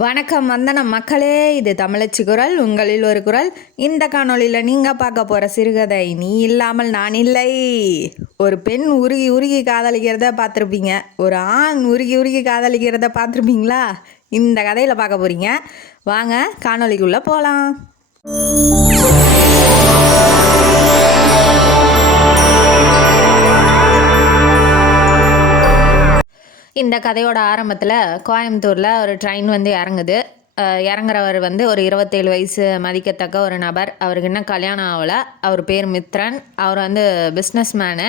வணக்கம் வந்தனம் மக்களே, இது தமிழச்சி குரல், உங்களில் ஒரு குரல். இந்த காணொளியில் நீங்கள் பார்க்க போகிற சிறுகதை நீ இல்லாமல் நான் இல்லை. ஒரு பெண் உருகி உருகி காதலிக்கிறத பார்த்துருப்பீங்க, ஒரு ஆண் உருகி உருகி காதலிக்கிறத பார்த்துருப்பீங்களா? இந்த கதையில் பார்க்க போகிறீங்க. வாங்க காணொளிக்குள்ளே போகலாம். இந்த கதையோட ஆரம்பத்தில் கோயம்புத்தூரில் ஒரு ட்ரெயின் இறங்குது. இறங்குறவர் ஒரு 27 வயசு மதிக்கத்தக்க ஒரு நபர். அவருக்கு இன்னும் கல்யாணம் ஆகலை. அவர் பேர் மித்ரன். அவர் பிஸ்னஸ் மேனு.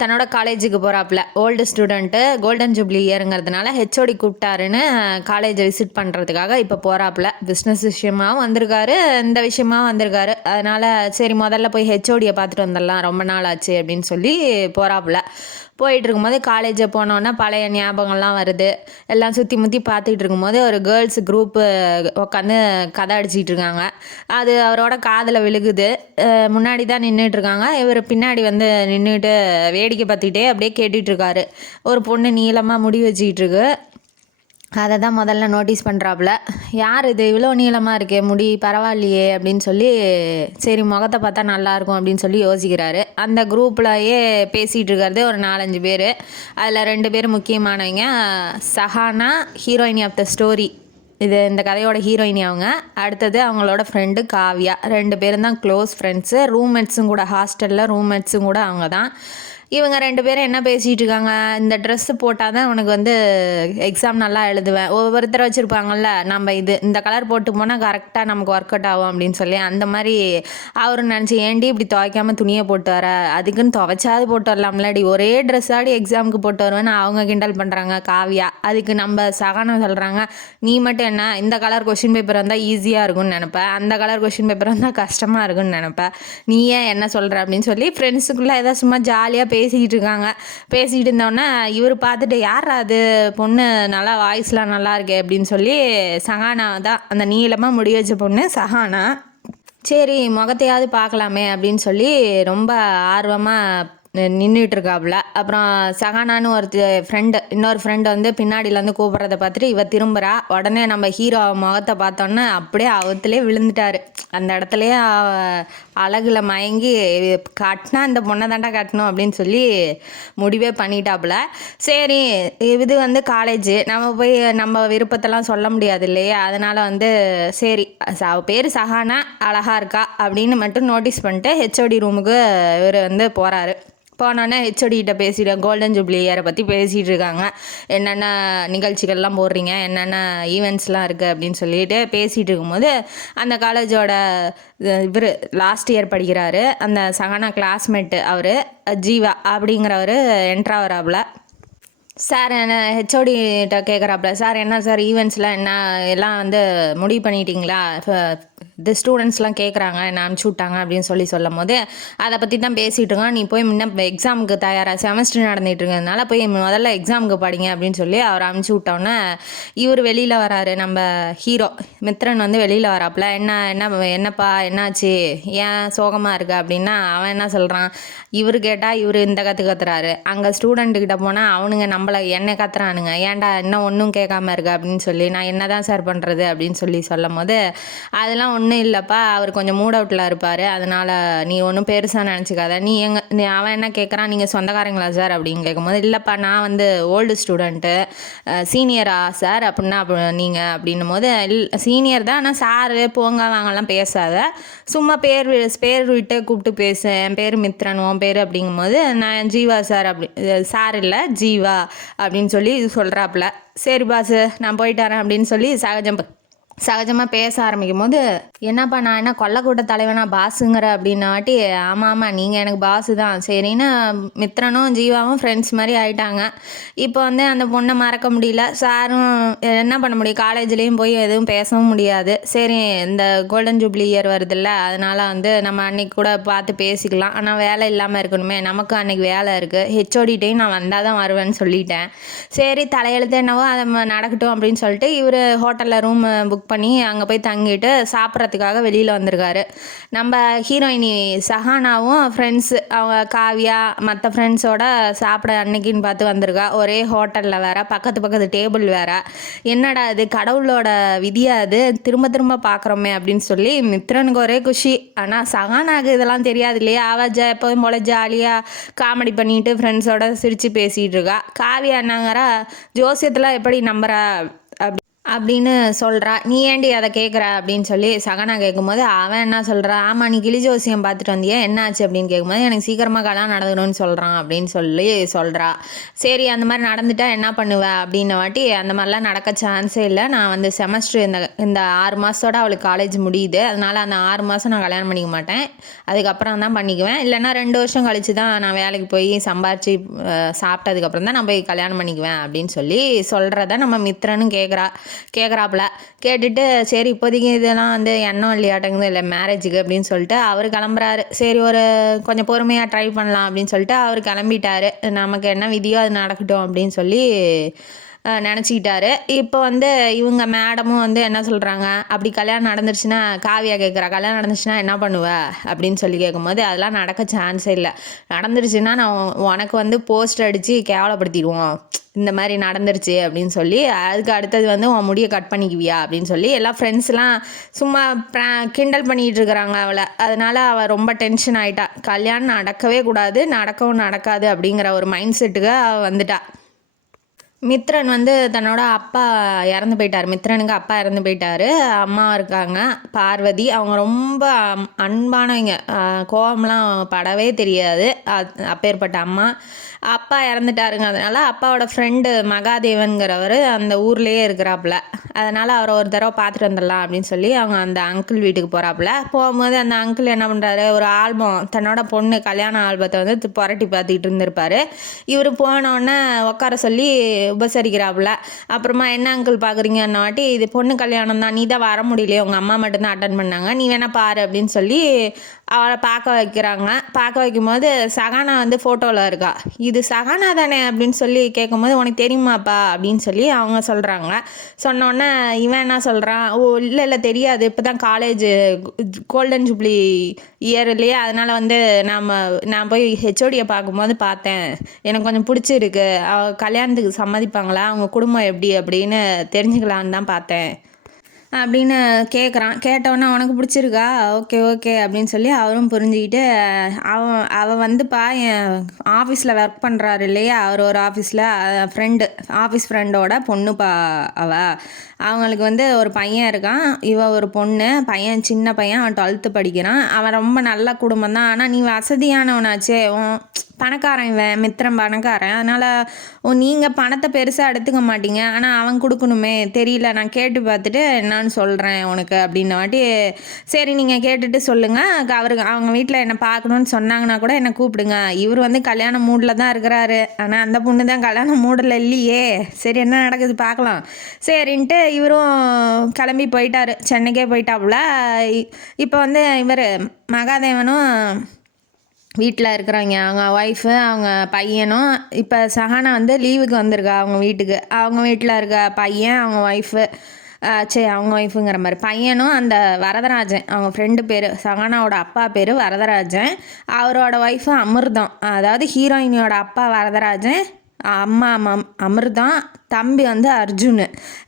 தன்னோட காலேஜுக்கு போகிறாப்புல. ஓல்டு ஸ்டூடெண்ட்டு, கோல்டன் ஜூப்ளி இயருங்கிறதுனால ஹெச்ஓடி கூப்பிட்டாருன்னு காலேஜை விசிட் பண்ணுறதுக்காக இப்போ போகிறாப்புல. பிஸ்னஸ் விஷயமாகவும் வந்திருக்காரு, இந்த விஷயமாகவும் வந்திருக்காரு. அதனால் சரி முதல்ல போய் ஹெச்ஓடியை பார்த்துட்டு வந்துடலாம், ரொம்ப நாள் ஆச்சு அப்படின்னு சொல்லி போகிறாப்புல. போயிட்டு இருக்கும்போது காலேஜை போனோன்னா பழைய ஞாபகம்லாம் வருது. எல்லாம் சுற்றி முற்றி பார்த்துட்டு இருக்கும்போது ஒரு கேர்ள்ஸ் குரூப்பு உட்காந்து கதை அடிச்சிட்டு இருக்காங்க. அது அவரோட காதில் விழுகுது. முன்னாடி தான் நின்றுட்டுருக்காங்க. இவர் பின்னாடி நின்றுட்டு வேடிக்கை பார்த்துக்கிட்டே அப்படியே கேட்டுட்ருக்காரு. ஒரு பொண்ணு நீளமாக முடி வச்சுக்கிட்டு அதை தான் முதல்ல நோட்டீஸ் பண்ணுறாப்புல. யார் இது, இவ்வளோ நீளமாக இருக்கே முடி, பரவாயில்லையே அப்படின்னு சொல்லி சரி முகத்தை பார்த்தா நல்லாயிருக்கும் அப்படின்னு சொல்லி யோசிக்கிறாரு. அந்த குரூப்லையே பேசிகிட்டு இருக்கிறது ஒரு 4-5 பேர். அதில் 2 பேர் முக்கியமானவங்க. சஹானா, ஹீரோயினி ஆஃப் த ஸ்டோரி. இந்த கதையோட ஹீரோயினி அவங்க. அடுத்தது அவங்களோட ஃப்ரெண்டு காவ்யா. 2 பேரும் தான் க்ளோஸ் ஃப்ரெண்ட்ஸு, ரூம்மேட்ஸும் கூட. ஹாஸ்டலில் ரூம்மேட்ஸும் கூட அவங்க தான். இவங்க 2 பேரும் என்ன பேசிகிட்டு இருக்காங்க, இந்த ட்ரெஸ்ஸு போட்டால் தான் உனக்கு எக்ஸாம் நல்லா எழுதுவேன். ஒவ்வொருத்தர் வச்சுருப்பாங்கல்ல, நம்ம இந்த கலர் போட்டு போனால் கரெக்டாக நமக்கு ஒர்க் அவுட் ஆகும் அப்படின்னு சொல்லி. அந்த மாதிரி அவரு நினச்சி, ஏண்டி இப்படி துவைக்காமல் துணியை போட்டு வர, அதுக்குன்னு துவைச்சாது போட்டு வரலாம்லடி, ஒரே ட்ரெஸ்ஸாடி எக்ஸாமுக்கு போட்டு வருவேன்னு அவங்க கிண்டல் பண்ணுறாங்க காவ்யா. அதுக்கு நம்ம சகானம் சொல்கிறாங்க, நீ மட்டும் என்ன இந்த கலர் கொஷின் பேப்பர் வந்தால் ஈஸியாக இருக்கும்னு நினப்பேன், அந்த கலர் கொஷின் பேப்பர் வந்தால் கஷ்டமாக இருக்குன்னு நினப்பேன், நீ ஏன் என்ன சொல்கிற அப்படின்னு சொல்லி ஃப்ரெண்ட்ஸுக்குள்ளே ஏதோ சும்மா ஜாலியாக பேசிக்கிட்டு இருக்காங்க. பேசிக்கிட்டு இருந்தோடனே இவர் பார்த்துட்டு, யார் அது பொண்ணு, நல்லா வாய்ஸ்லாம் நல்லா இருக்கே அப்படின்னு சொல்லி, சஹானா தான், அந்த நீளமாக முடி வச்ச பொண்ணு சஹானா. சரி முகத்தையாவது பார்க்கலாமே அப்படின்னு சொல்லி ரொம்ப ஆர்வமாக நின்றுட்டுருக்காப்புல. அப்புறம் சகானான்னு இன்னொரு ஃப்ரெண்டு பின்னாடியிலேருந்து கூப்பிட்றத பார்த்துட்டு இவ திரும்புகிறா. உடனே நம்ம ஹீரோ முகத்தை பார்த்தோன்னே அப்படியே அவத்துலேயே விழுந்துட்டார். அந்த இடத்துலையே அழகில் மயங்கி, கட்டினா இந்த பொண்ணை தாண்டா கட்டணும் அப்படின்னு சொல்லி முடிவே பண்ணிட்டாப்புல. சரி இது காலேஜு, நம்ம போய் நம்ம விருப்பத்தெல்லாம் சொல்ல முடியாது இல்லையா? அதனால் சரி பேர் சஹானா, அழகாக இருக்கா அப்படின்னு மட்டும் நோட்டீஸ் பண்ணிட்டு ஹெச்ஓடி ரூமுக்கு இவர் போகிறாரு. போனோன்னே ஹெச்ஓடிகிட்ட பேசிவிட்டேன். கோல்டன் ஜூப்ளி இயரை பற்றி பேசிகிட்டு இருக்காங்க. என்னென்ன நிகழ்ச்சிகள்லாம் போடுறீங்க, என்னென்ன ஈவெண்ட்ஸ்லாம் இருக்குது அப்படின்னு சொல்லிட்டு பேசிகிட்டு இருக்கும்போது அந்த காலேஜோட இவர் லாஸ்ட் இயர் படிக்கிறாரு, அந்த சகானா கிளாஸ்மேட்டு அவர் ஜீவா அப்படிங்கிறவர் என்ட்ராவராப்புல. சார் என்ன ஹெச்ஓடிகிட்ட கேட்குறாப்புல, சார் என்ன சார் ஈவெண்ட்ஸ்லாம் என்ன எல்லாம் முடிவு பண்ணிட்டீங்களா, இது ஸ்டூடெண்ட்ஸ்லாம் கேட்குறாங்க, என்ன அனுப்பிச்சி விட்டாங்க அப்படின்னு சொல்லும் போது அதை பற்றி தான் பேசிகிட்டு இருக்கோம். நீ போய் முன்ன எக்ஸாமுக்கு தயாராக, செமஸ்டர் நடந்துகிட்டு இருக்கிறதுனால போய் முதல்ல எக்ஸாமுக்கு படிங்க அப்படின்னு சொல்லி அவர் அனுப்பிச்சி விட்டோன்னே இவர் வெளியில் வராரு. நம்ம ஹீரோ மித்ரன் வெளியில் வராப்புல. என்னப்பா என்னாச்சு, ஏன் சோகமாக இருக்கு அப்படின்னா, அவன் என்ன சொல்கிறான், இவர் கேட்டால் இவர் இந்த கற்றுறாரு, அங்கே ஸ்டூடெண்ட்டுக்கிட்ட போனால் அவனுங்க நம்மளை என்ன கத்துறானுங்க, ஏன்டா இன்னும் ஒன்றும் கேட்காம இருக்கு அப்படின்னு சொல்லி, நான் என்ன தான் சார் பண்ணுறது அப்படின்னு சொல்லும் போது, அதெல்லாம் ஒன்றும் இல்லைப்பா, அவர் கொஞ்சம் மூட் அவுட்டில் இருப்பார், அதனால் நீ ஒன்றும் பெருசாக நினச்சிக்காத, அவன் என்ன கேட்குறான், நீங்கள் சொந்தக்காரங்களா சார் அப்படின்னு கேட்கும்போது, இல்லைப்பா நான் ஓல்டு ஸ்டூடெண்ட்டு, சீனியரா சார் அப்படின்னா நீங்கள் அப்படின்னும் போது, சீனியர் தான், ஆனால் சார் போங்க வாங்கலாம் பேசாத, சும்மா பேர் விட்டு கூப்பிட்டு பேசு, என் பேர் மித்ரன், உன் பேர் அப்படிங்கும்போது, நான் ஜீவா சார் அப்படி, சார் இல்லை ஜீவா அப்படின்னு சொல்லி சொல்கிறாப்புல. சரி பாஸு நான் போயிட்டு வரேன் அப்படின்னு சொல்லி சகஜமாக பேச ஆரம்பிக்கும் போது, என்னப்பா நான் என்ன கொல்லக்கூட்ட தலைவனா பாஸுங்கிற அப்படின்னாட்டி, ஆமாம் நீங்கள் எனக்கு பாஸு தான் சரின்னு மித்ரனும் ஜீவாவும் ஃப்ரெண்ட்ஸ் மாதிரி ஆகிட்டாங்க. இப்போ அந்த பொண்ணை மறக்க முடியல. சாரும் என்ன பண்ண முடியும், காலேஜ்லேயும் போய் எதுவும் பேசவும் முடியாது. சரி இந்த கோல்டன் ஜூப்ளி இயர் வருதில்ல, அதனால் நம்ம அன்னைக்கு கூட பார்த்து பேசிக்கலாம், ஆனால் வேலை இல்லாமல் இருக்கணுமே, நமக்கு அன்றைக்கி வேலை இருக்குது, ஹெச்ஓடிட்டையும் நான் வந்தால் தான் வருவேன்னு சொல்லிட்டேன். சரி தலையெழுத்து என்னவோ அதை நடக்கட்டும் அப்படின்னு சொல்லிட்டு இவர் ஹோட்டலில் ரூம் புக் புக் பண்ணி அங்கே போய் தங்கிட்டு சாப்பிட்றதுக்காக வெளியில் வந்திருக்காரு. நம்ம ஹீரோயினி சஹானாவும் ஃப்ரெண்ட்ஸு அவங்க காவியா மற்ற ஃப்ரெண்ட்ஸோட சாப்பிட அன்னைக்குன்னு பார்த்து வந்திருக்கா. ஒரே ஹோட்டலில் வேற, பக்கத்து டேபிள் வேற. என்னடா இது கடவுளோட விதியா அது, திரும்ப திரும்ப பார்க்குறோமே அப்படின்னு சொல்லி மித்ரனுக்கு ஒரே குஷி. ஆனால் சஹானாக்கு இதெல்லாம் தெரியாது இல்லையா. அவள் எப்போதும் போல ஜாலியாக காமெடி பண்ணிட்டு ஃப்ரெண்ட்ஸோட சிரித்து பேசிகிட்டு இருக்கா. காவியா என்னங்கிறா, ஜோசியத்தில் எப்படி நம்புற அப்படின்னு சொல்கிறா. நீ ஏண்டி அதை கேட்குற அப்படின்னு சொல்லி சகனா கேட்கும்போது அவன் என்ன சொல்கிறா, ஆமாம் நீ கிளி ஜோசியம் பார்த்துட்டு வந்தியா, என்ன ஆச்சு அப்படின்னு கேட்கும்போது எனக்கு சீக்கிரமாக கல்யாணம் நடக்கணும்னு சொல்கிறான் அப்படின்னு சொல்கிறா. சரி அந்த மாதிரி நடந்துட்டா என்ன பண்ணுவேன் அப்படின்ன வாட்டி, அந்த மாதிரிலாம் நடக்க சான்ஸே இல்லை. நான் வந்து செமஸ்டர் இந்த 6 மாதத்தோட அவளுக்கு காலேஜ் முடியுது. அதனால் அந்த 6 மாதம் நான் கல்யாணம் பண்ணிக்க மாட்டேன், அதுக்கப்புறம் தான் பண்ணிக்குவேன். இல்லைன்னா 2 வருஷம் கழிச்சு தான் நான் வேலைக்கு போய் சம்பாரித்து சாப்பிட்டதுக்கப்புறம் தான் நான் போய் கல்யாணம் பண்ணிக்குவேன் அப்படின்னு சொல்லி சொல்கிறத நம்ம மித்ரனும் கேட்குறாப்புல. கேட்டுட்டு சரி இப்போதைக்கு இதெல்லாம் வந்து எண்ணம் இல்லையாட்டங்குது இல்லை மேரேஜுக்கு அப்படின்னு சொல்லிட்டு அவர் கிளம்புறாரு. சரி ஒரு கொஞ்சம் பொறுமையாக ட்ரை பண்ணலாம் அப்படின்னு சொல்லிட்டு அவர் கிளம்பிட்டாரு. நமக்கு என்ன விதியோ அது நடக்கட்டும் அப்படின்னு சொல்லி நினச்சிக்கிட்டாரு. இப்போ வந்து இவங்க மேடமும் வந்து என்ன சொல்கிறாங்க, அப்படி கல்யாணம் நடந்துருச்சுன்னா, காவியா கேட்குறா கல்யாணம் நடந்துச்சுன்னா என்ன பண்ணுவ அப்படின்னு சொல்லி கேட்கும்போது, அதெல்லாம் நடக்க சான்ஸே இல்லை. நடந்துருச்சுன்னா நான் உனக்கு வந்து போஸ்ட் அடித்து கேவலப்படுத்திடுவோம், இந்த மாதிரி நடந்துருச்சு அப்படின்னு சொல்லி. அதுக்கு அடுத்தது வந்து உன் முடியை கட் பண்ணிக்குவியா அப்படின்னு சொல்லி எல்லாம் ஃப்ரெண்ட்ஸ்லாம் சும்மா கிண்டல் பண்ணிகிட்டு இருக்கிறாங்க அவளை. அதனால் அவள் ரொம்ப டென்ஷன் ஆகிட்டா. கல்யாணம் நடக்கவே கூடாது, நடக்கவும் நடக்காது அப்படிங்கிற ஒரு மைண்ட் செட்டுக்கு அவள் வந்துட்டா. மித்ரன் வந்து தன்னோட அப்பா இறந்து போயிட்டார். மித்ரனுக்கு அப்பா இறந்து போயிட்டார். அம்மா இருக்காங்க பார்வதி. அவங்க ரொம்ப அன்பானவங்க, கோபம்லாம் படவே தெரியாது. அப்பேற்பட்ட அம்மா. அப்பா இறந்துட்டாருங்க. அதனால் அப்பாவோட ஃப்ரெண்டு மகாதேவன்கிறவர் அந்த ஊர்லேயே இருக்கிறாப்புல. அதனால் அவரை ஒரு தடவை பார்த்துட்டு வந்துடலாம் அப்படின்னு சொல்லி அவங்க அந்த அங்கிள் வீட்டுக்கு போகிறாப்புல. போகும்போது அந்த அங்கிள் என்ன பண்ணுறாரு, ஒரு ஆல்பம் தன்னோட பொண்ணு கல்யாண ஆல்பத்தை வந்து புரட்டி பார்த்துக்கிட்டு இருந்திருப்பார். இவர் போனோடனே உட்கார சொல்லி உபசரிக்கிறாப்புல. அப்புறமா என்ன அங்கிள் பார்க்குறீங்கன்னு வாட்டி, இது பொண்ணு கல்யாணம் தான், நீ தான் வர முடியலையே, உங்கள் அம்மா மட்டும்தான் அட்டன் பண்ணாங்க, நீ வேணா பாரு அப்படின்னு சொல்லி அவளை பார்க்க வைக்கிறாங்க. பார்க்க வைக்கும்போது சகானா வந்து ஃபோட்டோவில் இருக்கா. இது சகானா தானே அப்படின்னு சொல்லி கேட்கும்போது, உனக்கு தெரியுமாப்பா அப்படின்னு சொல்லி அவங்க சொல்கிறாங்க. சொன்னோடனே இவன் என்ன சொல்கிறான், ஓ இல்லை தெரியாது, இப்போ தான் காலேஜ் கோல்டன் ஜூப்ளி இயர் இல்லையா, அதனால் வந்து நான் போய் ஹெச்ஓடியை பார்க்கும்போது பார்த்தேன், எனக்கு கொஞ்சம் பிடிச்சிருக்கு, கல்யாணத்துக்கு சம்மதிப்பாங்களா, அவங்க குடும்பம் எப்படி அப்படின்னு தெரிஞ்சுக்கலான்னு தான் பார்த்தேன் அப்படின்னு கேட்குறான். கேட்டவுடனே உனக்கு பிடிச்சிருக்கா, ஓகே அப்படின்னு சொல்லி அவரும் புரிஞ்சுக்கிட்டு, அவள் வந்துப்பா என் ஆஃபீஸில் ஒர்க் பண்ணுறாரு இல்லையா, அவர் ஒரு ஆஃபீஸில் ஆஃபீஸ் ஃப்ரெண்டோட பொண்ணுப்பா அவங்களுக்கு வந்து ஒரு பையன் இருக்கான், ஒரு பொண்ணு. பையன் சின்ன பையன், அவன் 12th படிக்கிறான். அவன் ரொம்ப நல்ல குடும்பம் தான். ஆனால் நீ வசதியானவனாச்சே, பணக்காரன், இவன் மித்ரன் பணக்காரன். அதனால் நீங்கள் பணத்தை பெருசாக எடுத்துக்க மாட்டீங்க, ஆனால் அவன் கொடுக்கணுமே, தெரியல, நான் கேட்டு பார்த்துட்டு என்னான்னு சொல்கிறேன் உனக்கு அப்படின்ன வாட்டி, சரி நீங்கள் கேட்டுட்டு சொல்லுங்கள், அவங்க வீட்டில் என்னை பார்க்கணுன்னு சொன்னாங்கன்னா கூட என்னை கூப்பிடுங்க, இவர் வந்து கல்யாண மூடில் தான் இருக்கிறாரு, ஆனால் அந்த பொண்ணு தான் கல்யாண மூடில் இல்லையே, சரி என்ன நடக்குது பார்க்கலாம் சரின்ட்டு இவரும் கிளம்பி போயிட்டார், சென்னைக்கே போயிட்டாப்புல. இப்போ வந்து இவர் மகாதேவனும் வீட்டில் இருக்கிறாங்க, அவங்க ஒய்ஃபு அவங்க பையனும். இப்போ சஹானா வந்து லீவுக்கு வந்திருக்கா அவங்க வீட்டுக்கு. அவங்க வீட்டில் இருக்க பையன், அவங்க ஒய்ஃபு, அவங்க ஒய்ஃபுங்கிற மாதிரி பையனும், அந்த வரதராஜன் அவங்க ஃப்ரெண்டு பேர், சஹானாவோட அப்பா பேர் வரதராஜன், அவரோட ஒய்ஃபு அமிர்தம். அதாவது ஹீரோயினியோட அப்பா வரதராஜன், அம்மா அமிர்தம், தம்பி வந்து அர்ஜுன்.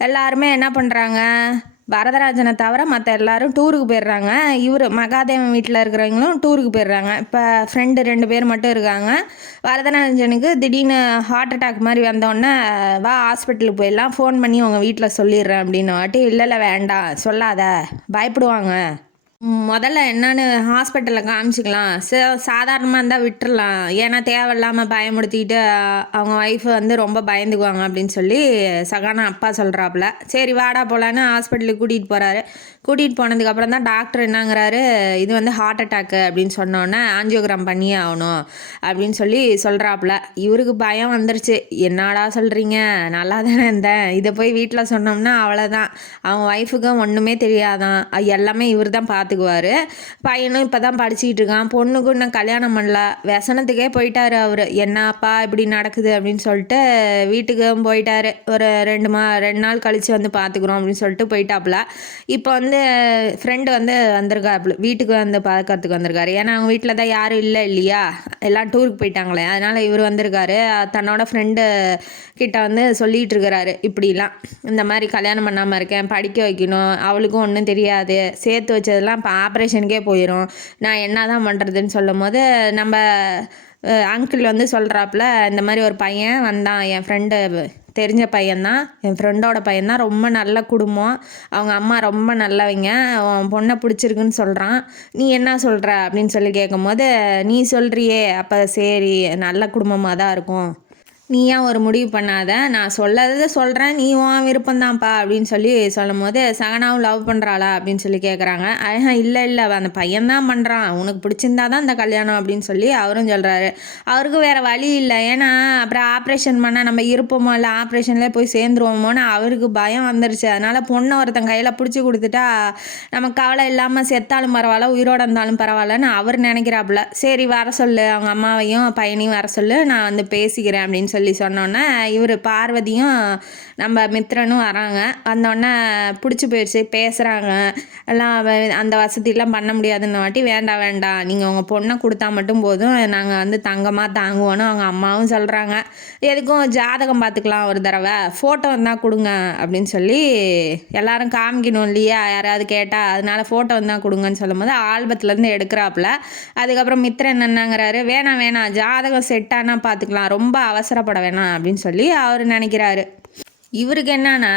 எல்லாருமே என்ன பண்ணுறாங்க, வரதராஜனை தவிர மற்ற எல்லாரும் டூருக்கு போயிடுறாங்க. இவர் மகாதேவன் வீட்டில் இருக்கிறவங்களும் டூருக்கு போயிடுறாங்க. இப்போ ஃப்ரெண்டு 2 பேர் மட்டும் இருக்காங்க. வரதராஜனுக்கு திடீர்னு ஹார்ட் அட்டாக் மாதிரி வந்தோடனே, வா ஹாஸ்பிட்டலுக்கு போயிடலாம், ஃபோன் பண்ணி உங்கள் வீட்டில் சொல்லிடுறேன் அப்படின்னு வாட்டி, இல்லை வேண்டாம் சொல்லாத, பயப்படுவாங்க, முதல்ல என்னன்னு ஹாஸ்பிட்டலில் காமிச்சிக்கலாம், சாதாரணமாக இருந்தால் விட்டுறலாம், ஏன்னா தேவையில்லாமல் பயமுடுத்திக்கிட்டு அவங்க ஒய்ஃபு வந்து ரொம்ப பயந்துக்குவாங்க அப்படின்னு சொல்லி சகானா அப்பா சொல்கிறாப்புல. சரி வாடா போகலான்னு ஹாஸ்பிட்டலுக்கு கூட்டிகிட்டு போகிறாரு. கூட்டிகிட்டு போனதுக்கப்புறம் தான் டாக்டர் என்னங்கிறாரு, இது வந்து ஹார்ட் அட்டாக்கு அப்படின்னு சொன்னோன்னே ஆஞ்சியோகிராம் பண்ணியே ஆகணும் அப்படின்னு சொல்லி சொல்கிறாப்புல. இவருக்கு பயம் வந்துருச்சு, என்னடா சொல்கிறீங்க, நல்லா தானே இருந்தேன், இதை போய் வீட்டில் சொன்னோம்னா அவ்வளோதான், அவங்க ஒய்ஃபுக்கும் ஒன்றுமே தெரியாதான், எல்லாமே இவர் தான் பார்த்துக்குவார். பையனும் இப்போ தான் படிச்சுக்கிட்டு இருக்கான். பொண்ணுக்கும் இன்னும் கல்யாணம் பண்ணல. व्यसனத்துக்கே போயிட்டார் அவர். என்னப்பா இப்படி நடக்குது அப்படின்னு சொல்லிட்டு வீட்டுக்கும் போயிட்டார். ஒரு 2 நாள் கழித்து வந்து பார்த்துக்குறோம் அப்படின்னு சொல்லிட்டு போயிட்டாப்புல. இப்போ வந்து ஃப்ரெண்டு வந்து வந்திருக்காப்புல, வீட்டுக்கு வந்து பார்க்கறதுக்கு வந்திருக்காரு. ஏன்னா அவங்க வீட்டில் தான் யாரும் இல்லை இல்லையா, எல்லாம் டூருக்கு போயிட்டாங்களே, அதனால் இவர் வந்திருக்காரு. தன்னோட ஃப்ரெண்டு கிட்ட வந்து சொல்லிகிட்டு இருக்கிறாரு இப்படிலாம், இந்த மாதிரி கல்யாணம் பண்ணாமல் இருக்கேன், படிக்க வைக்கணும், அவளுக்கும் ஒன்றும் தெரியாது, சேர்த்து வச்சதெல்லாம் இப்போ ஆப்ரேஷனுக்கே போயிடும், நான் என்ன தான் பண்ணுறதுன்னு சொல்லும் போது நம்ம அங்கிள் வந்து சொல்கிறாப்புல, இந்த மாதிரி ஒரு பையன் வந்தான், என் ஃப்ரெண்டு தெரிஞ்ச பையன்தான், என் ஃப்ரெண்டோட பையன்தான், ரொம்ப நல்ல குடும்பம், அவங்க அம்மா ரொம்ப நல்லவங்க, அவன் பொண்ணை பிடிச்சிருக்குன்னு சொல்கிறான், நீ என்ன சொல்கிற அப்படின்னு சொல்லி கேட்கும்போது, நீ சொல்கிறியே அப்போ சரி நல்ல குடும்பமாக தான் இருக்கும், நீ ஏன் ஒரு முடிவு பண்ணாத, நான் சொல்லதை சொல்கிறேன், நீ உன் விருப்பம்தான்ப்பா அப்படின்னு சொல்லி சொல்லும் போது, சகனாவும் லவ் பண்ணுறாளா அப்படின்னு சொல்லி கேட்குறாங்க. இல்லை அந்த பையன்தான் பண்ணுறான், உனக்கு பிடிச்சிருந்தா தான் இந்த கல்யாணம் அப்படின்னு சொல்லி அவரும் சொல்கிறாரு. அவருக்கு வேறு வழி இல்லை, ஏன்னா அப்புறம் ஆப்ரேஷன் பண்ணால் நம்ம இருப்போமோ இல்லை ஆப்ரேஷன்லேயே போய் சேர்ந்துருவோமோன்னு அவருக்கு பயம் வந்துருச்சு. அதனால் பொண்ணை ஒருத்தன் கையில் பிடிச்சி கொடுத்துட்டா நம்ம கவலை இல்லாமல் செத்தாலும் பரவாயில்ல, உயிரோடு இருந்தாலும் பரவாயில்லன்னு அவர் நினைக்கிறாப்புல. சரி வர சொல்லு, அவங்க அம்மாவையும் பையனையும் வர சொல்லு, நான் வந்து பேசிக்கிறேன் அப்படின்னு சொல்லி சொன்னோன்னே இவர் பார்வதியும் நம்ம மித்ரனும் வராங்க. வந்தோடனே பிடிச்சி போயிடுச்சு, பேசுகிறாங்க எல்லாம். அந்த வசதியெலாம் பண்ண முடியாதுன்னு வாட்டி, வேண்டாம் நீங்கள் உங்கள் பொண்ணை கொடுத்தா மட்டும் போதும், நாங்கள் வந்து தங்கமாக தாங்குவோன்னு அவங்க அம்மாவும் சொல்கிறாங்க. எதுக்கும் ஜாதகம் பார்த்துக்கலாம் ஒரு தடவை, ஃபோட்டோ வந்தால் கொடுங்க அப்படின்னு சொல்லி எல்லாரும் காமிக்கணும் இல்லையா, யாராவது கேட்டால், அதனால ஃபோட்டோ வந்தால் கொடுங்கன்னு சொல்லும் போது ஆல்பத்துலேருந்து எடுக்கிறாப்புல. அதுக்கப்புறம் மித்ரன் என்னங்கிறாரு, வேணாம் ஜாதகம் செட் ஆனால் பார்த்துக்கலாம், ரொம்ப அவசரப்பட வேணாம் அப்படின்னு சொல்லி அவர் நினைக்கிறாரு. இவருக்கு என்னன்னா,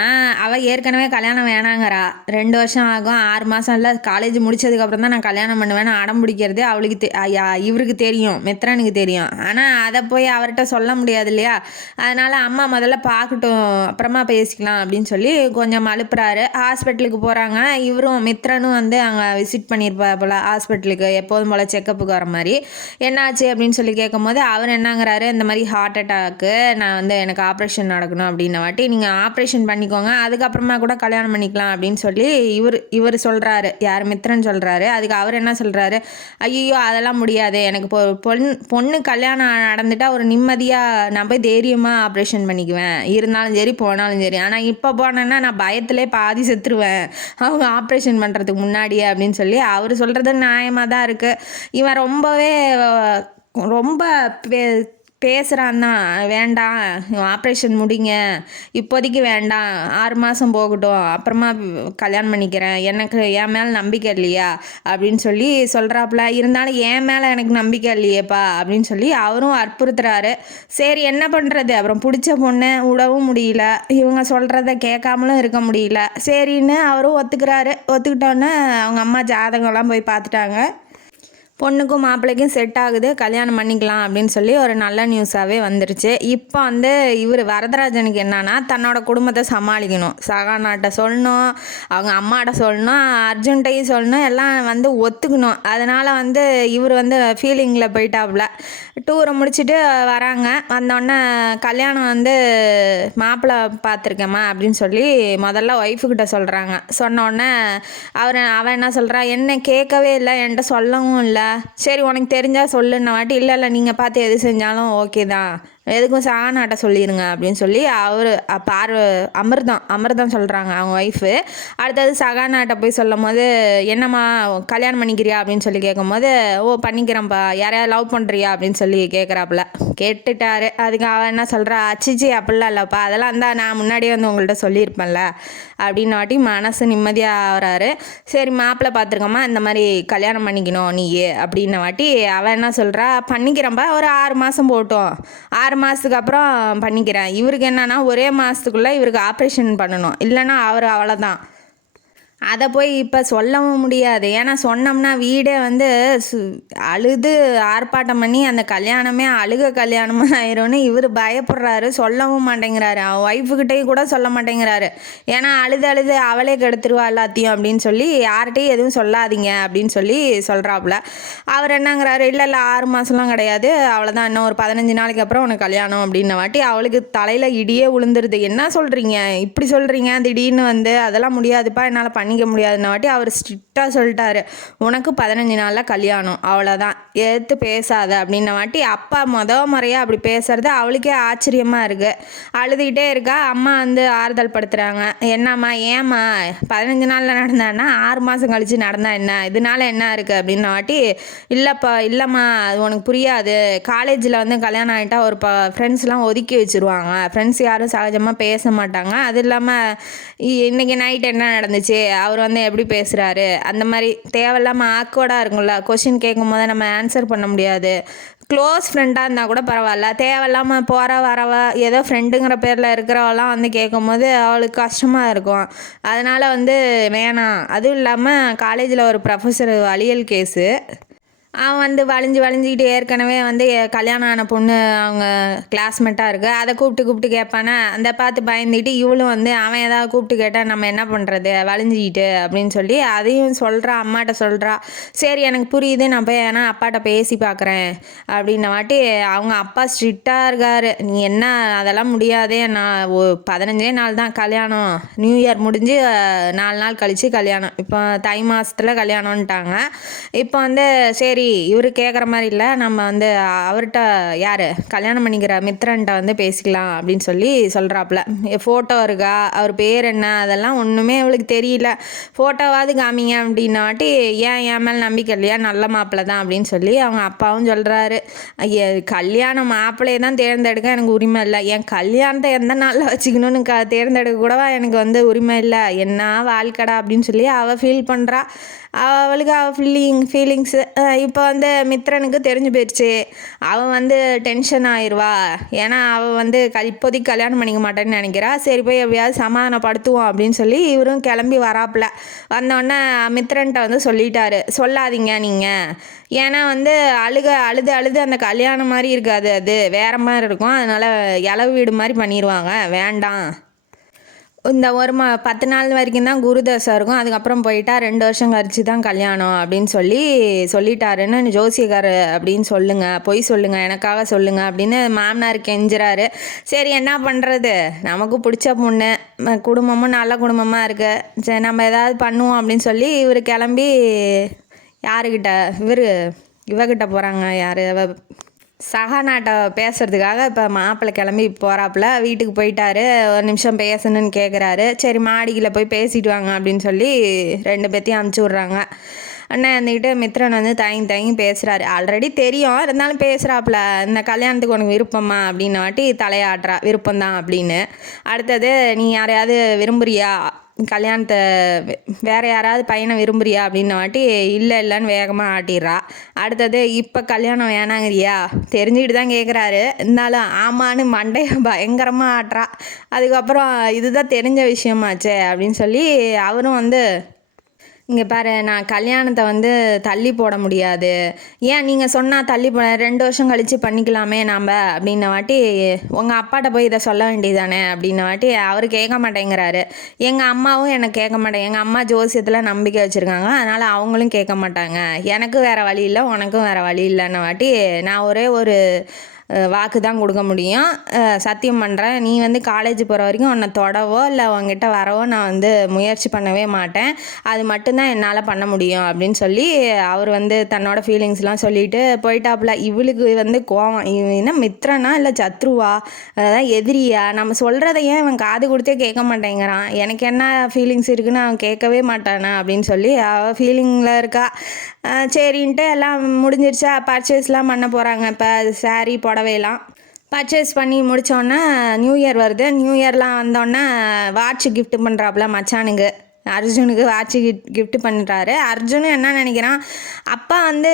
அவள் ஏற்கனவே கல்யாணம் வேணாங்கிறா, 2 வருஷம் ஆகும், 6 மாதம் இல்லை, காலேஜ் முடித்ததுக்கப்புறம் தான் நான் கல்யாணம் பண்ணுவேன்னு அடம் பிடிக்கிறது அவளுக்கு இவருக்கு தெரியும், மித்ரனுக்கு தெரியும். ஆனால் அதை போய் அவர்கிட்ட சொல்ல முடியாது இல்லையா, அதனால் அம்மா முதல்ல பார்க்கட்டும் அப்புறமா பேசிக்கலாம் அப்படின்னு சொல்லி கொஞ்சம் அழுப்புறாரு. ஹாஸ்பிட்டலுக்கு போகிறாங்க. இவரும் மித்ரனும் வந்து அங்கே விசிட் பண்ணியிருப்பா போல் ஹாஸ்பிட்டலுக்கு, எப்போதும் போல் செக்கப்புக்கு வர மாதிரி. என்னாச்சு அப்படின்னு சொல்லி கேட்கும் போது அவர் என்னங்கிறாரு, இந்த மாதிரி ஹார்ட் அட்டாக்கு, நான் வந்து எனக்கு ஆப்ரேஷன் நடக்கணும் அப்படின்ன வாட்டி, நீங்கள் ஆப்ரேஷன் பண்ணிக்கோங்க, அதுக்கப்புறமா கூட கல்யாணம் பண்ணிக்கலாம் அப்படின்னு சொல்லி இவர் சொல்கிறாரு. யார், மித்ரன் சொல்கிறாரு. அதுக்கு அவர் என்ன சொல்கிறாரு, ஐயோ அதெல்லாம் முடியாது, எனக்கு பொண்ணு கல்யாணம் நடந்துட்டால் ஒரு நிம்மதியாக நான் போய் தைரியமாக ஆப்ரேஷன் பண்ணிக்குவேன், இருந்தாலும் சரி போனாலும் சரி, ஆனால் இப்போ போனேன்னா நான் பயத்திலே பாதி செத்துருவேன் அவங்க ஆப்ரேஷன் பண்ணுறதுக்கு முன்னாடியே அப்படின்னு சொல்லி அவர் சொல்கிறது நியாயமாக தான் இருக்குது. இவன் ரொம்ப பேசுகிறான் தான், வேண்டாம் ஆப்ரேஷன் முடிங்க, இப்போதைக்கு வேண்டாம், 6 மாதம் போகட்டும், அப்புறமா கல்யாணம் பண்ணிக்கிறேன், எனக்கு என் மேலே நம்பிக்கை இல்லையா அப்படின்னு சொல்லி சொல்கிறாப்புல. இருந்தாலும் என் மேலே எனக்கு நம்பிக்கை இல்லையேப்பா அப்படின்னு சொல்லி அவரும் அற்புறுத்துறாரு. சரி என்ன பண்ணுறது, அப்புறம் பிடிச்ச பொண்ணு விடவும் முடியல, இவங்க சொல்கிறத கேட்காமலும் இருக்க முடியல, சரின்னு அவரும் ஒத்துக்கிறாரு. ஒத்துக்கிட்டோன்னே அவங்க அம்மா ஜாதகம்லாம் போய் பார்த்துட்டாங்க. பொண்ணுக்கும் மாப்பிள்ளைக்கும் செட் ஆகுது, கல்யாணம் பண்ணிக்கலாம் அப்படின்னு சொல்லி ஒரு நல்ல நியூஸாகவே வந்துருச்சு. இப்போ வந்து இவர் வரதராஜனுக்கு என்னன்னா, தன்னோட குடும்பத்தை சமாளிக்கணும், சகானாட்ட சொல்லணும், அவங்க அம்மாட்ட சொல்லணும், அர்ஜுன்ட்டையும் சொல்லணும், எல்லாம் வந்து ஒத்துக்கணும். அதனால் வந்து இவர் வந்து ஃபீலிங்கில் போயிட்டாப்புல. டூரை முடிச்சுட்டு வராங்க. வந்தோடனே கல்யாணம் வந்து மாப்பிள்ளை பார்த்துருக்கேம்மா அப்படின்னு சொல்லி முதல்ல ஒய்ஃபுக்கிட்ட சொல்கிறாங்க. சொன்னோடனே அவன் என்ன சொல்கிறா, என்ன கேட்கவே இல்லை, என்கிட்ட சொல்லவும் இல்லை, சரி உனக்கு தெரிஞ்சால் சொல்லுன்ன வாட்டி, இல்லை நீங்கள் பார்த்து எது செஞ்சாலும் ஓகே தான், எதுக்கும் சகானாட்ட சொல்லிடுங்க அப்படின்னு சொல்லி அவர் அமிர்தம் சொல்கிறாங்க அவங்க ஒய்ஃபு. அடுத்தது சகானாட்ட போய் சொல்லும் போது, என்னம்மா கல்யாணம் பண்ணிக்கிறியா அப்படின்னு சொல்லி கேட்கும் போது, ஓ பண்ணிக்கிறேன்ப்பா, யாரையாவது லவ் பண்ணுறியா அப்படின்னு சொல்லி கேட்குறாப்புல. கேட்டுட்டாரு. அதுக்கு அவன் என்ன சொல்கிறா, அச்சிச்சி அப்படிலாம் இல்லைப்பா, அதெல்லாம் தான் நான் முன்னாடியே வந்து உங்கள்கிட்ட சொல்லியிருப்பேன்ல அப்படின்னு வாட்டி மனசு நிம்மதியாக ஆகிறாரு. சரி மாப்பிள்ளை பார்த்துருக்கோமா, இந்த மாதிரி கல்யாணம் பண்ணிக்கணும் நீயே அப்படின்ன வாட்டி அவன் என்ன சொல்கிறா, பண்ணிக்கிறேன்ப்பா, ஒரு 6 மாதம் போட்டோம், 6 மாதத்துக்கு அப்புறம் பண்ணிக்கிறேன். இவருக்கு என்னன்னா, ஒரே மாதத்துக்குள்ளே இவருக்கு ஆப்ரேஷன் பண்ணணும், இல்லைன்னா அவர் அவ்வளோதான். அதை போய் இப்போ சொல்லவும் முடியாது, ஏன்னா சொன்னோம்னா வீடே வந்து அழுது ஆர்ப்பாட்டம் பண்ணி அந்த கல்யாணமே கல்யாணமாக ஆயிரும்னு இவர் பயப்படுறாரு. சொல்லவும் மாட்டேங்கிறாரு, அவன் ஒய்ஃபுக்கிட்டையும் கூட சொல்ல மாட்டேங்கிறாரு. ஏன்னா அழுது அவளே கெடுத்துருவா எல்லாத்தையும் அப்படின்னு சொல்லி யார்கிட்டையும் எதுவும் சொல்லாதீங்க அப்படின்னு சொல்லி சொல்கிறாப்புல. அவர் என்னங்கிறாரு, இல்லை 6 மாதம்லாம் கிடையாது, அவ்வளோதான், இன்னும் ஒரு 15 நாளைக்கு அப்புறம் உனக்கு கல்யாணம் அப்படின்ன வாட்டி அவளுக்கு தலையில் இடியே விழுந்துருது. என்ன சொல்கிறீங்க, இப்படி சொல்கிறீங்க திடீர்னு வந்து, அதெல்லாம் முடியாதுப்பா, என்னால் பண்ணிக்க முடியாதுன்ன வாட்டி அவர் ஸ்ட்ரிக்டாக சொல்லிட்டாரு, உனக்கு 15 நாளில் கல்யாணம், அவ்வளோதான், எடுத்து பேசாத அப்படின்ன வாட்டி அப்பா முறையாக அப்படி பேசுறது அவளுக்கே ஆச்சரியமாக இருக்குது. அழுதுகிட்டே இருக்கா. அம்மா வந்து ஆறுதல் படுத்துகிறாங்க. என்னம்மா ஏம்மா 15 நாளில் நடந்தான்னா 6 மாதம் கழித்து நடந்தா என்ன, இதனால என்ன இருக்குது அப்படின்ன வாட்டி, இல்லைம்மா அது உனக்கு புரியாது, காலேஜில் வந்து கல்யாணம் ஆகிட்டா ஒரு ஃப்ரெண்ட்ஸ்லாம் ஒதுக்கி வச்சுருவாங்க, ஃப்ரெண்ட்ஸ் யாரும் சகஜமாக பேச மாட்டாங்க, அது இல்லாமல் இன்றைக்கி நைட் என்ன நடந்துச்சு, அவர் வந்து எப்படி பேசுகிறாரு, அந்த மாதிரி தேவையில்லாமல் ஆக்வர்டாக இருக்கும்ல, கொஷின் கேட்கும் போது நம்ம ஆன்சர் பண்ண முடியாது. க்ளோஸ் ஃப்ரெண்டாக இருந்தால் கூட பரவாயில்ல, தேவையில்லாமல் போகிற வரவ ஏதோ ஃப்ரெண்டுங்கிற பேரில் இருக்கிறவெல்லாம் வந்து கேட்கும் போது அவளுக்கு கஷ்டமாக இருக்கும். அதனால் வந்து வேணாம். அதுவும் இல்லாமல் காலேஜில் ஒரு ப்ரொஃபஸர் வழியல் கேஸு, அவன் வந்து வளைஞ்சிக்கிட்டு ஏற்கனவே வந்து கல்யாணம் ஆன பொண்ணு அவங்க கிளாஸ்மேட்டாக இருக்குது, அதை கூப்பிட்டு கேட்பானே, அந்த பார்த்து பயந்துக்கிட்டு இவளும் வந்து அவன் ஏதாவது கூப்பிட்டு கேட்டால் நம்ம என்ன பண்ணுறது வளைஞ்சிக்கிட்டு அப்படின்னு சொல்லி அதையும் சொல்கிறா, அம்மாட்ட சொல்கிறா. சரி எனக்கு புரியுது, நான் போய் ஏன்னா அப்பாட்ட பேசி பார்க்குறேன் அப்படின்ன வாட்டி அவங்க அப்பா ஸ்ட்ரிக்டாக இருக்கார். நீ என்ன அதெல்லாம் முடியாதே, நான் 15 நாள் தான் கல்யாணம், நியூ இயர் முடிஞ்சு 4 நாள் கழித்து கல்யாணம், இப்போ தை மாதத்தில் கல்யாணம்ன்ட்டாங்க. இப்போ வந்து சரி இவர் கேட்குற மாதிரி இல்லை, நம்ம வந்து அவர்கிட்ட யார் கல்யாணம் பண்ணிக்கிற மித்ரன்ட்ட வந்து பேசிக்கலாம் அப்படின்னு சொல்லி சொல்கிறாப்புல. ஃபோட்டோ இருக்கா, அவர் பேர் என்ன, அதெல்லாம் ஒன்றுமே அவளுக்கு தெரியல. ஃபோட்டோவாவது காமிங்க அப்படின்னாட்டி என் மேலே நம்பிக்கை இல்லையா, நல்ல மாப்பிள்ளை தான் அப்படின்னு சொல்லி அவங்க அப்பாவும் சொல்கிறாரு. கல்யாணம் மாப்பிள்ளையை தான் தேர்ந்தெடுக்க எனக்கு உரிமை இல்லை, என் கல்யாணத்தை எந்த நாளில் வச்சுக்கணும்னு தேர்ந்தெடுக்க கூடவா எனக்கு வந்து உரிமை இல்லை, என்ன வாழ்க்கடா அப்படின்னு சொல்லி அவள் ஃபீல் பண்ணுறா. அவளுக்கு ஃபீலிங்ஸு இப்போ வந்து மித்ரனுக்கு தெரிஞ்சு போயிடுச்சு. அவன் வந்து டென்ஷன் ஆயிடுவா, ஏன்னா அவள் வந்து இப்போதைக்கு கல்யாணம் பண்ணிக்க மாட்டேன்னு நினைக்கிறா. சரி போய் எப்படியாவது சமாதானப்படுத்துவோம் அப்படின்னு சொல்லி இவரும் கிளம்பி வராப்புல. வந்தோடனே மித்ரன்ட்ட வந்து சொல்லிட்டாரு, சொல்லாதீங்க நீங்கள், ஏன்னா வந்து அழுது அந்த கல்யாணம் மாதிரி இருக்காது, அது வேறு மாதிரி இருக்கும், அதனால் இளவு வீடு மாதிரி பண்ணிடுவாங்க, வேண்டாம். இந்த 10 நாள் வரைக்கும் தான் குருதசை இருக்கும், அதுக்கப்புறம் போயிட்டா 2 வருஷம் கழிச்சு தான் கல்யாணம் அப்படின்னு சொல்லிட்டாருன்னு ஜோசியக்கார் அப்படின்னு பொய் சொல்லுங்கள், எனக்காக சொல்லுங்கள் அப்படின்னு மாமனார் கெஞ்சுறாரு. சரி என்ன பண்ணுறது, நமக்கு பிடிச்ச பொண்ணு, குடும்பமும் நல்ல குடும்பமாக இருக்கு, சரி நம்ம ஏதாவது பண்ணுவோம் அப்படின்னு சொல்லி இவர் கிளம்பி யாருக்கிட்ட இவகிட்ட போகிறாங்க, யார் சகானாட்ட பேசுகிறதுக்காக இப்போ மாப்பிள்ளை கிளம்பி போகிறாப்புல. வீட்டுக்கு போயிட்டாரு, ஒரு நிமிஷம் பேசணுன்னு கேட்குறாரு. சரி மாடியில் போய் பேசிட்டு வாங்க அப்படின்னு சொல்லி 2 பேத்தையும் அனுப்பிச்சி விட்றாங்க. அண்ணன் இருந்துக்கிட்டு மித்ரன் வந்து தயங்கி பேசுகிறாரு. ஆல்ரெடி தெரியும், இருந்தாலும் பேசுகிறாப்புல, இந்த கல்யாணத்துக்கு உனக்கு விருப்பமா அப்படின்ன வாட்டி தலையாடுறா, விருப்பம்தான் அப்படின்னு. அடுத்தது நீ யாரையாவது விரும்புறியா, கல்யாணத்தை வேறு யாராவது பையனை விரும்புறியா அப்படின்ன வாட்டி இல்லைன்னு வேகமாக ஆட்டிடுறா. அடுத்தது இப்போ கல்யாணம் வேணாங்கிறியா, தெரிஞ்சுக்கிட்டு தான் கேட்குறாரு, இருந்தாலும் ஆமான்னு மண்டையை பயங்கரமாக ஆட்டுறா. அதுக்கப்புறம் இதுதான் தெரிஞ்ச விஷயமாச்சே அப்படின்னு சொல்லி அவரும் வந்து, இங்கே பாரு, நான் கல்யாணத்தை வந்து தள்ளி போட முடியாது, ஏன் நீங்கள் சொன்னால் தள்ளி 2 வருஷம் கழித்து பண்ணிக்கலாமே நாம் அப்படின்ன வாட்டி உங்கள் அப்பாட்ட போய் இதை சொல்ல வேண்டியதானே அப்படின்ன வாட்டி அவர் கேட்க மாட்டேங்கிறாரு. எங்கள் அம்மாவும் எனக்கு கேட்க மாட்டேங்க, எங்கள் அம்மா ஜோசியத்தில் நம்பிக்கை வச்சுருக்காங்க, அதனால் அவங்களும் கேட்க மாட்டாங்க, எனக்கு வேறு வழி இல்லை, உனக்கும் வேறு வழி இல்லைன்ன வாட்டி நான் ஒரே ஒரு வாக்கு தான் கொடுக்க முடியும், சத்தியம் பண்ணுறேன், நீ வந்து காலேஜ் போகிற வரைக்கும் உன்னை தொடவோ இல்லை உங்ககிட்ட வரவோ நான் வந்து முயற்சி பண்ணவே மாட்டேன், அது மட்டும்தான் என்னால் பண்ண முடியும் அப்படின்னு சொல்லி அவர் வந்து தன்னோட ஃபீலிங்ஸ்லாம் சொல்லிட்டு போயிட்டாப்புல. இவளுக்கு வந்து கோவம், என்ன மித்ரனா இல்லை சத்ருவா, அதான் எதிரியா, நம்ம சொல்கிறத ஏன் இவன் காது கொடுத்தே கேட்க மாட்டேங்கிறான், எனக்கு என்ன ஃபீலிங்ஸ் இருக்குன்னு அவன் கேட்கவே மாட்டானா அப்படின்னு சொல்லி அவள் ஃபீலிங்கில் இருக்கா. சரின்ட்டு எல்லாம் முடிஞ்சிருச்சா, பர்ச்சேஸ்லாம் பண்ண போகிறாங்க. இப்போ சாரீ புடவையெல்லாம் பர்ச்சேஸ் பண்ணி முடித்தோன்னே நியூ இயர் வருது. நியூ இயர்லாம் வந்தோடனே வாட்ச் கிஃப்ட் பண்ணுறாப்புல மச்சானுக்கு, அர்ஜுனுக்கு வாட்ச் கிஃப்ட் பண்ணுறாரு. அர்ஜுனும் என்ன நினைக்கிறான், அப்பா வந்து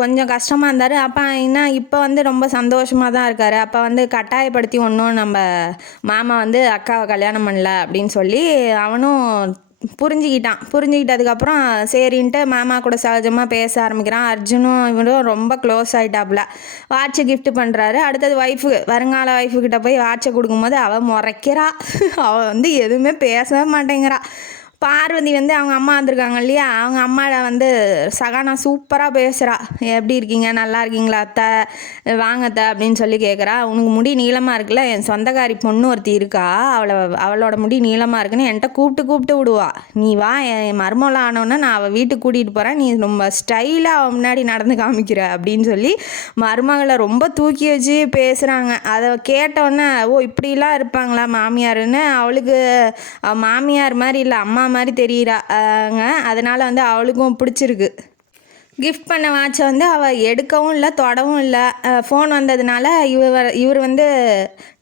கொஞ்சம் கஷ்டமாக இருந்தார், அப்பா இன்னும் இப்போ வந்து ரொம்ப சந்தோஷமாக தான் இருக்கார், அப்போ வந்து கட்டாயப்படுத்தி ஒன்றும் நம்ம மாமா வந்து அக்காவை கல்யாணம் பண்ணல அப்படின்னு சொல்லி அவனும் புரிஞ்சுக்கிட்டதுக்கப்புறம் சரின்ட்டு மாமா கூட சகஜமாக பேச ஆரம்பிக்கிறான். அர்ஜுனும் இவனும் ரொம்ப க்ளோஸ் ஆகிட்டாப்புல. வாட்சை கிஃப்ட் பண்ணுறாரு. அடுத்தது வருங்கால ஒய்ஃபுக்கிட்ட போய் வாட்சை கொடுக்கும்போது அவள் முறைக்கிறா, அவள் வந்து எதுவுமே பேசவே மாட்டேங்கிறா. பார்வதி வந்து அவங்க அம்மா வந்திருக்காங்க இல்லையா, அவங்க அம்மாவை வந்து சகானா சூப்பராக பேசுகிறா. எப்படி இருக்கீங்க, நல்லா இருக்கீங்களா அத்தை, வாங்க அத்தை அப்படின்னு சொல்லி கேட்குறா. உனக்கு முடி நீளமாக இருக்குல்ல, என் சொந்தக்காரி பொண்ணு ஒருத்தி இருக்கா, அவளோட முடி நீளமாக இருக்குன்னு என்கிட்ட கூப்பிட்டு விடுவா. நீ வா, என் மருமலாம் ஆனோன்னா நான் அவள் வீட்டுக்கு கூட்டிகிட்டு போகிறேன், நீ ரொம்ப ஸ்டைலாக அவள் முன்னாடி நடந்து காமிக்கிற அப்படின்னு சொல்லி மருமகளை ரொம்ப தூக்கி வச்சு பேசுகிறாங்க. அதை கேட்டோன்னே ஓ இப்படிலாம் இருப்பாங்களா மாமியாருன்னு அவளுக்கு மாமியார் மாதிரி இல்லை அம்மா மாதிரி தெரியுறாங்க. அதனால் வந்து அவளுக்கும் பிடிச்சிருக்கு. கிஃப்ட் பண்ண வாட்சை வந்து அவள் எடுக்கவும் இல்லை தொடவும் இல்லை. ஃபோன் வந்ததுனால இவர் வந்து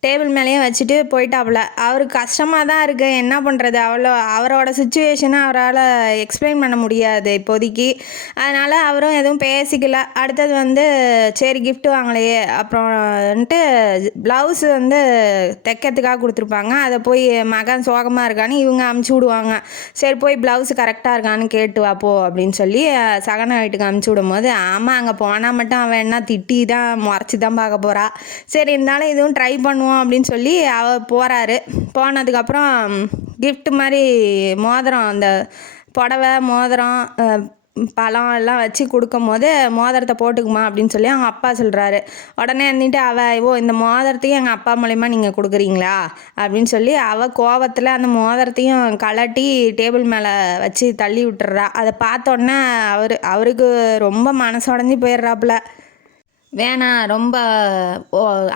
டேபிள் மேலேயே வச்சுட்டு போயிட்டாப்புல. அவருக்கு கஷ்டமாக தான் இருக்குது, என்ன பண்ணுறது, அவரோட சுச்சுவேஷனை அவரால் எக்ஸ்பிளைன் பண்ண முடியாது இப்போதைக்கு. அதனால் அவரும் எதுவும் பேசிக்கல. அடுத்தது வந்து சரி கிஃப்ட் வாங்கலையே அப்புறம்ன்ட்டு ப்ளவுஸு வந்து தைக்கிறதுக்காக கொடுத்துருப்பாங்க. அதை போய் மகன் சோகமாக இருக்கான்னு இவங்க அமுச்சு விடுவாங்க. சரி போய் ப்ளவுஸு கரெக்டாக இருக்கான்னு கேட்டு வாப்போ அப்படின்னு சொல்லி சகனா வீட்டுக்கு அமுச்சு விடும் போது ஆமாம் அங்கே போனால் மட்டும் அவன் என்ன திட்டி தான் முறைச்சி தான் பார்க்க போகிறா. சரி இருந்தாலும் இதுவும் ட்ரை பண்ணுவோம் அப்படின்னு சொல்லி அவர் போகிறாரு. போனதுக்கப்புறம் கிஃப்ட் மாதிரி மோதிரம், அந்த புடவை மோதிரம் பழம் எல்லாம் வச்சு கொடுக்கும் போது மோதிரத்தை போட்டுக்குமா அப்படின்னு சொல்லி அவங்க அப்பா சொல்கிறாரு. உடனே இருந்துட்டு இந்த மோதிரத்தையும் எங்கள் அப்பா மூலயமா நீங்கள் கொடுக்குறீங்களா அப்படின்னு சொல்லி அவள் கோவத்தில் அந்த மோதிரத்தையும் கலட்டி டேபிள் மேலே வச்சு தள்ளி விட்டுறா. அதை பார்த்தோன்னே அவருக்கு ரொம்ப மனசுடைஞ்சி போயிடுறாப்புல. வேணாம், ரொம்ப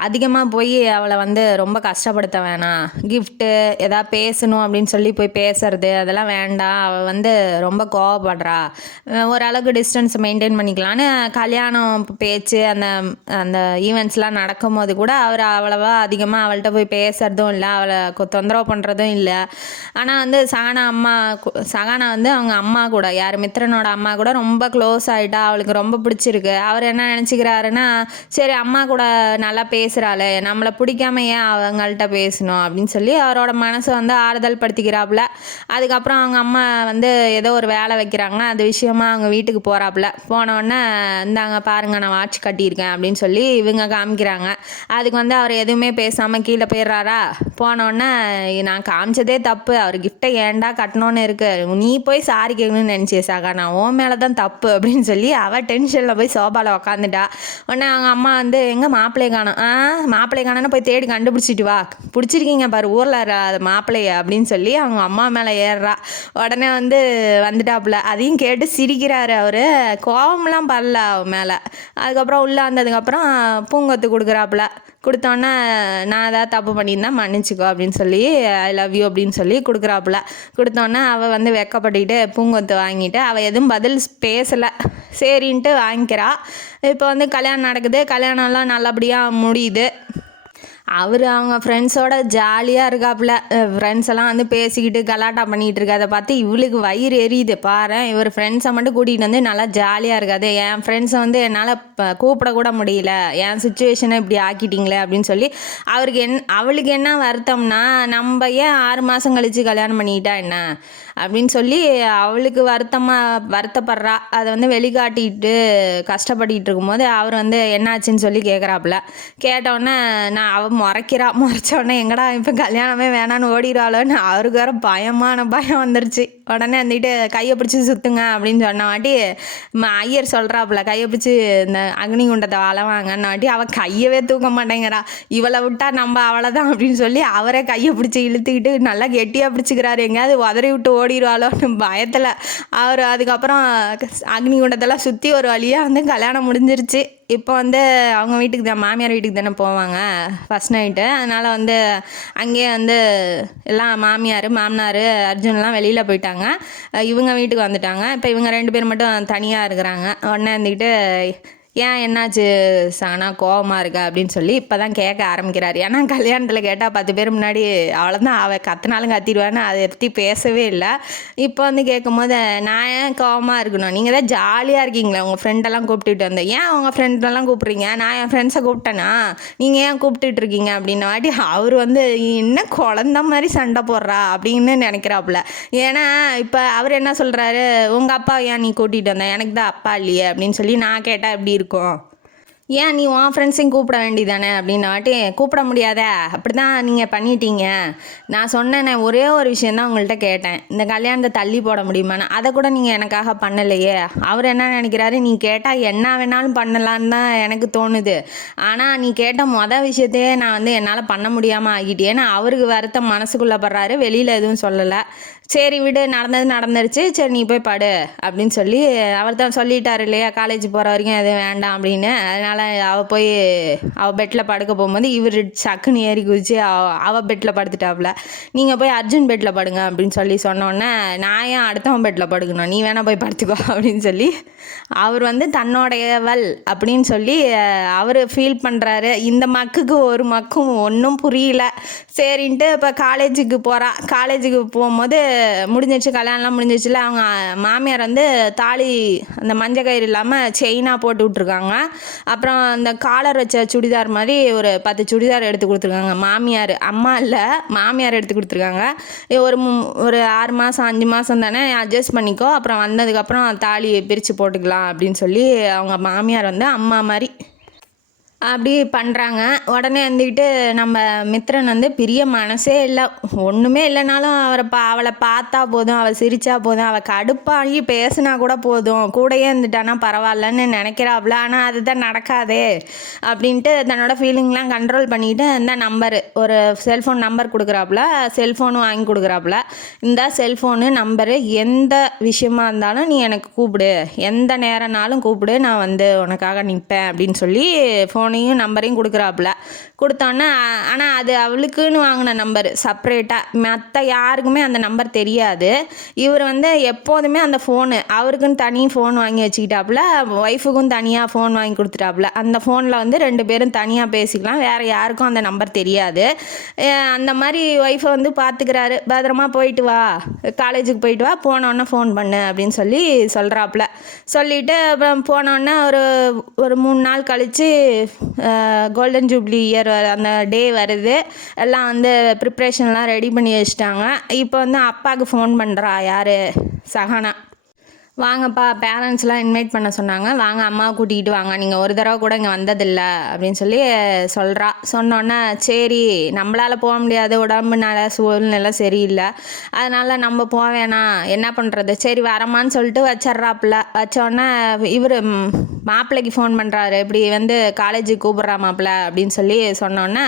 அதிகமாக போய் அவளை வந்து ரொம்ப கஷ்டப்படுத்த வேணாம். கிஃப்ட்டு எதாவது பேசணும் அப்படின்னு சொல்லி போய் பேசுறது அதெல்லாம் வேண்டாம். அவள் வந்து ரொம்ப கோவப்படுறா, ஓரளவுக்கு டிஸ்டன்ஸ் மெயின்டைன் பண்ணிக்கலான்னு கல்யாணம் பேச்சு அந்த அந்த ஈவெண்ட்ஸ்லாம் நடக்கும் போது கூட அவர் அவ்வளவா அதிகமாக அவள்கிட்ட போய் பேசுறதும் இல்லை, அவளை தொந்தரவு பண்ணுறதும் இல்லை. ஆனால் வந்து சகானா வந்து அவங்க அம்மா கூட, யார் மித்ரனோட அம்மா கூட ரொம்ப க்ளோஸ் ஆகிட்டா. அவளுக்கு ரொம்ப பிடிச்சிருக்கு. அவர் என்ன நினச்சிக்கிறாருன்னா, சரி அம்மா கூட நல்லா பேசுகிறாளே, நம்மளை பிடிக்காம ஏன் அவங்கள்ட்ட பேசணும் அப்படின்னு சொல்லி அவரோட மனசை வந்து ஆறுதல் படுத்திக்கிறாப்புல. அதுக்கப்புறம் அவங்க அம்மா வந்து ஏதோ ஒரு வேலை வைக்கிறாங்க, அது விஷயமா அவங்க வீட்டுக்கு போகிறாப்புல. போனோடனே இந்தாங்க பாருங்க நான் வாட்ச் கட்டியிருக்கேன் அப்படின்னு சொல்லி இவங்க காமிக்கிறாங்க. அதுக்கு வந்து அவர் எதுவுமே பேசாமல் கீழே போயிடுறாரா. போனோடனே நான் காமிச்சதே தப்பு, அவர் கிஃப்டை ஏன்டா கட்டணும்னு இருக்கு, நீ போய் சாரி கேட்கணும்னு நினச்சே சாகா, நான் உன் மேலே தான் தப்பு அப்படின்னு சொல்லி அவள் டென்ஷனில் போய் சோபாவில் உக்காந்துட்டா. உடனே அவங்க அம்மா வந்து எங்கே மாப்பிள்ளையை காணோம், மாப்பிள்ளையை காணோன்னு போய் தேடி கண்டுபிடிச்சிட்டு வா, பிடிச்சிருக்கீங்க பாரு ஊரில் மாப்பிள்ளைய அப்படின்னு சொல்லி அவங்க அம்மா மேலே ஏறுறா. உடனே வந்துட்டாப்புல. அதையும் கேட்டு சிரிக்கிறாரு அவர், கோவம்லாம் பரல அவன் மேலே. அதுக்கப்புறம் உள்ளே வந்ததுக்கப்புறம் பூங்கொத்து கொடுக்குறாப்புல. கொடுத்தோன்னே நான் ஏதாவது தப்பு பண்ணியிருந்தா மன்னிச்சிக்கோ அப்படின்னு சொல்லி ஐ லவ் யூ அப்படின்னு சொல்லி கொடுக்குறாப்புல. கொடுத்தோன்னே அவள் வந்து வெக்கப்பட்டுக்கிட்டு பூங்கொத்து வாங்கிட்டு அவள் எதுவும் பதில் பேசலை, சரின்ட்டு வாங்கிக்கிறா. இப்போ வந்து கல்யாணம் நடக்குது, கல்யாணம்லாம் நல்லபடியாக முடியுது. அவங்க ஃப்ரெண்ட்ஸோட ஜாலியாக இருக்காப்புல. ஃப்ரெண்ட்ஸ் எல்லாம் வந்து பேசிக்கிட்டு கலாட்டா பண்ணிகிட்டு இருக்காதை பார்த்து இவளுக்கு வயிறு எரியுது. பாரு இவர் ஃப்ரெண்ட்ஸை மட்டும் கூட்டிகிட்டு வந்து நல்லா ஜாலியாக இருக்காது, என் ஃப்ரெண்ட்ஸை வந்து என்னால் கூப்பிடக்கூட முடியல, என் சுச்சுவேஷனை இப்படி ஆக்கிட்டீங்களே அப்படின்னு சொல்லி அவளுக்கு என்ன வருத்தம்னா, நம்ம ஏன் 6 மாதம் கழித்து கல்யாணம் பண்ணிக்கிட்டா என்ன அப்படின்னு சொல்லி அவளுக்கு வருத்தப்படுறா. அதை வந்து வெளிக்காட்டிட்டு கஷ்டப்பட்டுக்கிட்டு இருக்கும்போது அவர் வந்து என்னாச்சுன்னு சொல்லி கேட்குறாப்புல. கேட்டோடனே அவள் முறைச்சோடனே எங்கடா இப்போ கல்யாணமே வேணான்னு ஓடிடுவாளோன்னு அவருக்கு வேறு பயம் வந்துருச்சு. உடனே வந்துட்டு கையை பிடிச்சி சுற்றுங்க அப்படின்னு சொன்ன வாட்டி ஐயர் சொல்கிறாப்புல, கையை பிடிச்சி இந்த அக்னி குண்டத்தை வளவாங்கன்ன வாட்டி அவள் கையவே தூக்க மாட்டேங்கிறா. இவளை விட்டா நம்ம அவ்வளோதான் அப்படின்னு சொல்லி அவரே கையை பிடிச்சி இழுத்துக்கிட்டு நல்லா கெட்டியாக பிடிச்சிக்கிறாரு, எங்கேயாவது உதறி விட்டு ஓடிடுவாளோன்னு பயத்தில். அவர் அதுக்கப்புறம் அக்னி குண்டத்தெல்லாம் சுற்றி ஒரு வழியாக வந்து கல்யாணம் முடிஞ்சிருச்சு. இப்போ வந்து அவங்க வீட்டுக்கு தான், மாமியார் வீட்டுக்கு தானே போவாங்க ஃபஸ்ட் நைட்டு. அதனால் வந்து அங்கேயே வந்து எல்லாம் மாமனார் அர்ஜுன்லாம் வெளியில் போயிட்டாங்க. இவங்க வீட்டுக்கு வந்துட்டாங்க. இப்போ இவங்க 2 பேர் மட்டும் தனியாக இருக்கிறாங்க. உடனே இருந்துக்கிட்டு ஏன் என்னாச்சு சானா கோவமாக இருக்கா அப்படின்னு சொல்லி இப்போ தான் கேட்க ஆரம்பிக்கிறார். ஏன்னா கல்யாணத்தில் கேட்டால் 10 பேர் முன்னாடி அவ்வளோதான், அவள் கத்தினாலும் கத்திடுவான்னு அதை பற்றி பேசவே இல்லை. இப்போ வந்து கேட்கும் போது நான் ஏன் கோவமாக இருக்கணும், நீங்கள் தான் ஜாலியாக இருக்கீங்களே, உங்கள் ஃப்ரெண்டெல்லாம் கூப்பிட்டுட்டு வந்தேன், ஏன் உங்கள் ஃப்ரெண்டெல்லாம் கூப்பிட்றீங்க, நான் என் ஃப்ரெண்ட்ஸை கூப்பிட்டேனா, நீங்கள் ஏன் கூப்பிட்டுட்டு இருக்கீங்க அப்படின்ன வாட்டி அவர் வந்து என்ன குழந்த மாதிரி சண்டை போடுறா அப்படின்னு நினைக்கிறாப்புல. ஏன்னா இப்போ அவர் என்ன சொல்கிறாரு, உங்கள் அப்பா ஏன் நீ கூட்டிகிட்டு வந்தேன், எனக்கு தான் அப்பா இல்லையே அப்படின்னு சொல்லி நான் கேட்டால் எப்படி இருக்கும். ஏன் நீ உன் ஃப்ரெண்ட்ஸையும் கூப்பிட வேண்டியதானே அப்படின்னாட்டி கூப்பிட முடியாதே, அப்படி தான் நீங்கள் பண்ணிட்டீங்க. நான் சொன்னேனே ஒரே ஒரு விஷயந்தான் உங்கள்கிட்ட கேட்டேன், இந்த கல்யாணத்தை தள்ளி போட முடியுமான்னு. அதை கூட நீங்கள் எனக்காக பண்ணலையே. அவர் என்ன நினைக்கிறாரு, நீ கேட்டால் என்ன வேணாலும் பண்ணலான்னு தான் எனக்கு தோணுது. ஆனால் நீ கேட்ட விஷயத்தையே நான் வந்து என்னால் பண்ண முடியாமல் ஆகிட்டேன்னு அவருக்கு வருத்தம் மனசுக்குள்ளே படுறாரு. வெளியில் எதுவும் சொல்லலை. சரி விடு, நடந்தது நடந்துருச்சு, சரி நீ போய் படு அப்படின்னு சொல்லி அவர் தான் சொல்லிட்டாரு இல்லையா, காலேஜ் போகிற வரைக்கும் எதுவும் வேண்டாம் அப்படின்னு. அதனால் அவள் பெட்டில் படுக்க போகும்போது இவர் சக்குன்னு ஏறி குதிச்சு அவள் பெட்டில் படுத்துட்டாப்புல. நீங்கள் போய் அர்ஜுன் பெட்டில் படுங்க அப்படின்னு சொல்லி சொன்னோன்னே, நான் ஏன் அடுத்தவன் பெட்டில் படுக்கணும், நீ வேணால் போய் படுத்துக்கோ அப்படின்னு சொல்லி அவர் வந்து தன்னோடையவள் அப்படின்னு சொல்லி அவர் ஃபீல் பண்ணுறாரு. இந்த மக்குக்கு ஒரு மக்கும் ஒன்றும் புரியல. சரின்ட்டு இப்போ காலேஜுக்கு போகிறா. காலேஜுக்கு போகும்போது முடிஞ்சிச்சு, கல்யாணம்லாம் முடிஞ்சிச்சுல. அவங்க மாமியார் வந்து தாலி அந்த மஞ்சள் கயிறு இல்லாமல் செயினாக போட்டு விட்ருக்காங்க. அப்புறம் அந்த காலர் வச்ச சுடிதார் மாதிரி ஒரு 10 சுடிதார் எடுத்து கொடுத்துருக்காங்க மாமியார். அம்மா இல்லை, மாமியார் எடுத்து கொடுத்துருக்காங்க. ஒரு 6 மாதம் 5 மாதம் தானே, அட்ஜஸ்ட் பண்ணிக்கோ, அப்புறம் வந்ததுக்கப்புறம் தாலி பிரித்து போட்டுக்கலாம் அப்படின்னு சொல்லி அவங்க மாமியார் வந்து அம்மா மாதிரி அப்படி பண்ணுறாங்க. உடனே வந்துக்கிட்டு நம்ம மித்ரன் வந்து பிரிய மனசே இல்லை. ஒன்றுமே இல்லைனாலும் அவளை பார்த்தா போதும், அவள் சிரித்தா போதும், அவள் கடுப்பாகி பேசினா கூட போதும், கூடயே இருந்துட்டானா பரவாயில்லன்னு நினைக்கிறாப்புல. ஆனால் அதுதான் நடக்காதே அப்படின்ட்டு தன்னோட ஃபீலிங்லாம் கண்ட்ரோல் பண்ணிக்கிட்டு இந்த ஒரு செல்ஃபோன் நம்பர் கொடுக்குறாப்புல, செல்ஃபோனும் வாங்கி கொடுக்குறாப்புல. இந்த செல்ஃபோனு நம்பரு, எந்த விஷயமா இருந்தாலும் நீ எனக்கு கூப்பிடு, எந்த நேரம்னாலும் கூப்பிடு, நான் வந்து உனக்காக நிற்பேன் அப்படின்னு சொல்லி ஃபோனையும் நம்பரையும் கொடுக்குறாப்புல. கொடுத்தோன்னே ஆனால் அது அவளுக்குன்னு வாங்கின நம்பர் செப்ரேட்டாக, மற்ற யாருக்குமே அந்த நம்பர் தெரியாது. இவர் வந்து எப்போதுமே அந்த ஃபோனு அவருக்குன்னு தனி ஃபோன் வாங்கி வச்சுக்கிட்டாப்புல, ஒய்ஃபுக்கும் தனியாக ஃபோன் வாங்கி கொடுத்துட்டாப்புல. அந்த ஃபோனில் வந்து 2 பேரும் தனியாக பேசிக்கலாம், வேறு யாருக்கும் அந்த நம்பர் தெரியாது. அந்த மாதிரி ஒய்ஃபை வந்து பார்த்துக்கிறாரு. பத்திரமா போயிட்டு வா, காலேஜுக்கு போயிட்டு வா, போனோன்னே ஃபோன் பண்ணு அப்படின்னு சொல்லி சொல்கிறாப்புல. சொல்லிவிட்டு அப்புறம் போனோன்னே ஒரு 3 நாள் கழித்து கோல்டன் ஜூப்ளி இயர் அந்த டே வருது. எல்லாம் வந்து ப்ரிப்ரேஷன்லாம் ரெடி பண்ணி வச்சுட்டாங்க. இப்போ வந்து அப்பாவுக்கு ஃபோன் பண்ணுறா யார், சஹானா. வாங்கப்பா, பேரண்ட்ஸ்லாம் இன்வைட் பண்ண சொன்னாங்க, வாங்க அம்மாவை கூட்டிகிட்டு வாங்க, நீங்கள் ஒரு தடவை கூட இங்கே வந்ததில்லை அப்படின்னு சொல்லி சொல்கிறா. சொன்னோன்னே சரி நம்மளால் போக முடியாது, உடம்புனால சூழ்நிலை சரியில்லை, அதனால் நம்ம போக வேணாம், என்ன பண்ணுறது, சரி வரமான்னு சொல்லிட்டு வச்சிட்றாப்புல. வச்சோடனே இவர் மாப்பிள்ளைக்கு ஃபோன் பண்ணுறாரு, இப்படி வந்து காலேஜுக்கு கூப்பிட்றா மாப்பிள்ளை அப்படின்னு சொல்லி சொன்னோன்னே,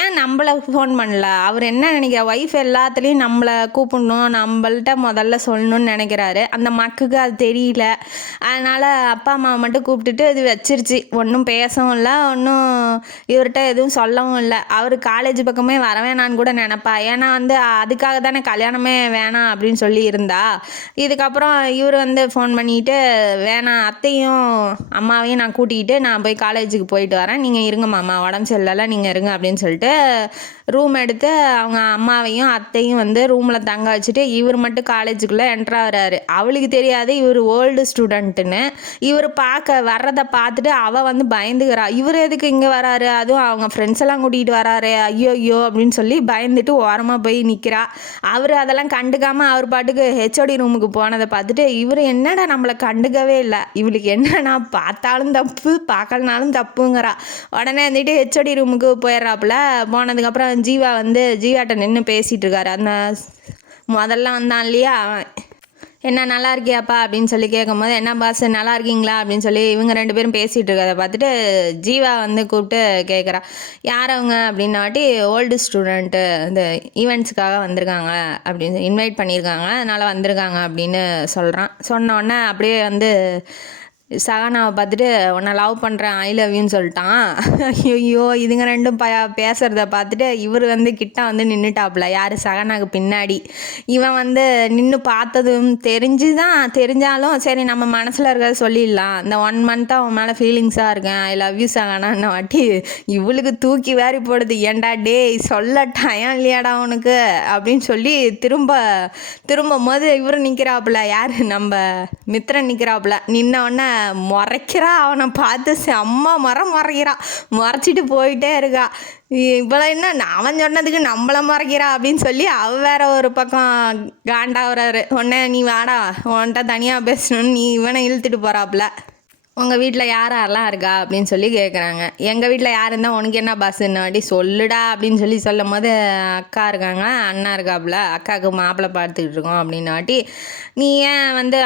ஏன் நம்மளை ஃபோன் பண்ணல, அவர் என்ன நினைக்கிற, ஒய்ஃப் எல்லாத்துலேயும் நம்மளை கூப்பிடணும், நம்மள்கிட்ட முதல்ல சொல்லணும்னு நினைக்கிறாரு. அந்த மக்குக்கு அது தெரியல. அதனால் அப்பா அம்மாவை மட்டும் கூப்பிட்டுட்டு அது வச்சிருச்சு. ஒன்றும் பேசவும் இல்லை, ஒன்றும் இவர்கிட்ட எதுவும் சொல்லவும் இல்லை. அவர் காலேஜ் பக்கமே வர வேணான்னு கூட நினப்பா. ஏன்னா வந்து அதுக்காக தானே கல்யாணமே வேணாம் அப்படின்னு சொல்லி இருந்தா. இதுக்கப்புறம் இவர் வந்து ஃபோன் பண்ணிட்டு, வேணாம், அத்தையும் அம்மாவையும் நான் கூட்டிகிட்டு நான் போய் காலேஜுக்கு போயிட்டு வரேன், நீங்கள் இருங்க மாமா, உடம்பு சரியில்லை, நீங்கள் இருங்க அப்படின்னு சொல்லிட்டு ரூம் எடுத்து அவங்க அம்மாவையும் அத்தையும் வந்து ரூமில் தங்க வச்சுட்டு இவர் மட்டும் காலேஜுக்குள்ளே என்ட்ராகிறாரு. அவளுக்கு தெரியாது இவர் ஓல்டு ஸ்டூடெண்ட்டுன்னு. இவர் வர்றதை பார்த்துட்டு அவள் வந்து பயந்துக்கிறா, இவர் எதுக்கு இங்கே வராரு, அதுவும் அவங்க ஃப்ரெண்ட்ஸ் எல்லாம் கூட்டிகிட்டு வராரு, ஐயோ அப்படின்னு சொல்லி பயந்துட்டு ஓரமாக போய் நிற்கிறா. அவர் அதெல்லாம் கண்டுக்காமல் அவர் பாட்டுக்கு ஹெச்ஓடி ரூமுக்கு போனதை பார்த்துட்டு இவர் என்னடா நம்மளை கண்டுக்கவே இல்லை, இவளுக்கு என்னன்னா பார்த்தாலும் தப்பு பார்க்கலனாலும் தப்புங்கிறா. உடனே வந்துட்டு ஹெச்ஓடி ரூமுக்கு போயிடுறாப்புல. போனதுக்கப்புறம் ஜீவாட்ட நின்று பேசிகிட்டு இருக்காரு. அந்த முதல்ல வந்தான் இல்லையா, என்ன நல்லா இருக்கியாப்பா அப்படின்னு சொல்லி கேட்கும்போது, என்ன பாஸ் நல்லா இருக்கீங்களா அப்படின்னு சொல்லி இவங்க 2 பேரும் பேசிகிட்டு இருக்கிறத பார்த்துட்டு ஜீவா வந்து கூப்பிட்டு கேட்குறா, யார் அவங்க அப்படின்னாட்டி, ஓல்டு ஸ்டூடெண்ட்டு இந்த ஈவெண்ட்ஸுக்காக வந்திருக்காங்க அப்படின்னு இன்வைட் பண்ணியிருக்காங்க, அதனால் வந்திருக்காங்க அப்படின்னு சொல்கிறான். சொன்னோடனே அப்படியே வந்து சகானாவை பார்த்துட்டு, உன்னை லவ் பண்ணுறேன், ஐ லவ் யூன்னு சொல்லிட்டான். ஐயோ இதுங்க 2 பேசுகிறத பார்த்துட்டு இவர் வந்து கிட்ட வந்து நின்றுட்டாப்புல, யார், சகானாவுக்கு பின்னாடி. இவன் வந்து நின்று பார்த்ததும் தெரிஞ்சாலும் சரி நம்ம மனசில் இருக்கிறத சொல்லிடலாம், இந்த 1 மந்த்தாக அவன் மேலே ஃபீலிங்ஸாக இருக்கேன், ஐ லவ் யூ சகானான்னு வாட்டி இவளுக்கு தூக்கி வேறி போடுது. ஏன்டா டேய் சொல்ல டயம் இல்லையாடா உனக்கு அப்படின்னு சொல்லி திரும்பும் போது இவர் நிற்கிறாப்புல, யார், நம்ம மித்ரன் நிற்கிறாப்புல. நின்னோடனே முறைக்கிறா, அவனை பார்த்து செம்ம முறைக்கிறா, முறைச்சிட்டு போயிட்டே இருக்கா. இவ்வளோ என்ன அவன் சொன்னதுக்கு நம்மளை முறைக்கிறா அப்படின்னு சொல்லி அவ வேற ஒரு பக்கம் காண்டாகிறாரு. உடனே நீ வாடா, உன்கிட்ட தனியாக பேசணும்னு இவனை இழுத்துட்டு போகிறாப்புல. உங்கள் வீட்டில் யார் யாரெல்லாம் இருக்கா அப்படின்னு சொல்லி கேட்குறாங்க. எங்கள் வீட்டில் யார் இருந்தால் உனக்கு என்ன பாஸ்ன்னு வாட்டி சொல்லுடா அப்படின்னு சொல்லி சொல்லும் போது அக்கா இருக்காங்க, அண்ணா இருக்காப்புல, அக்காவுக்கு மாப்பிள்ளை பார்த்துக்கிட்டு இருக்கோம் அப்படின்னாட்டி, நீ ஏன் வந்து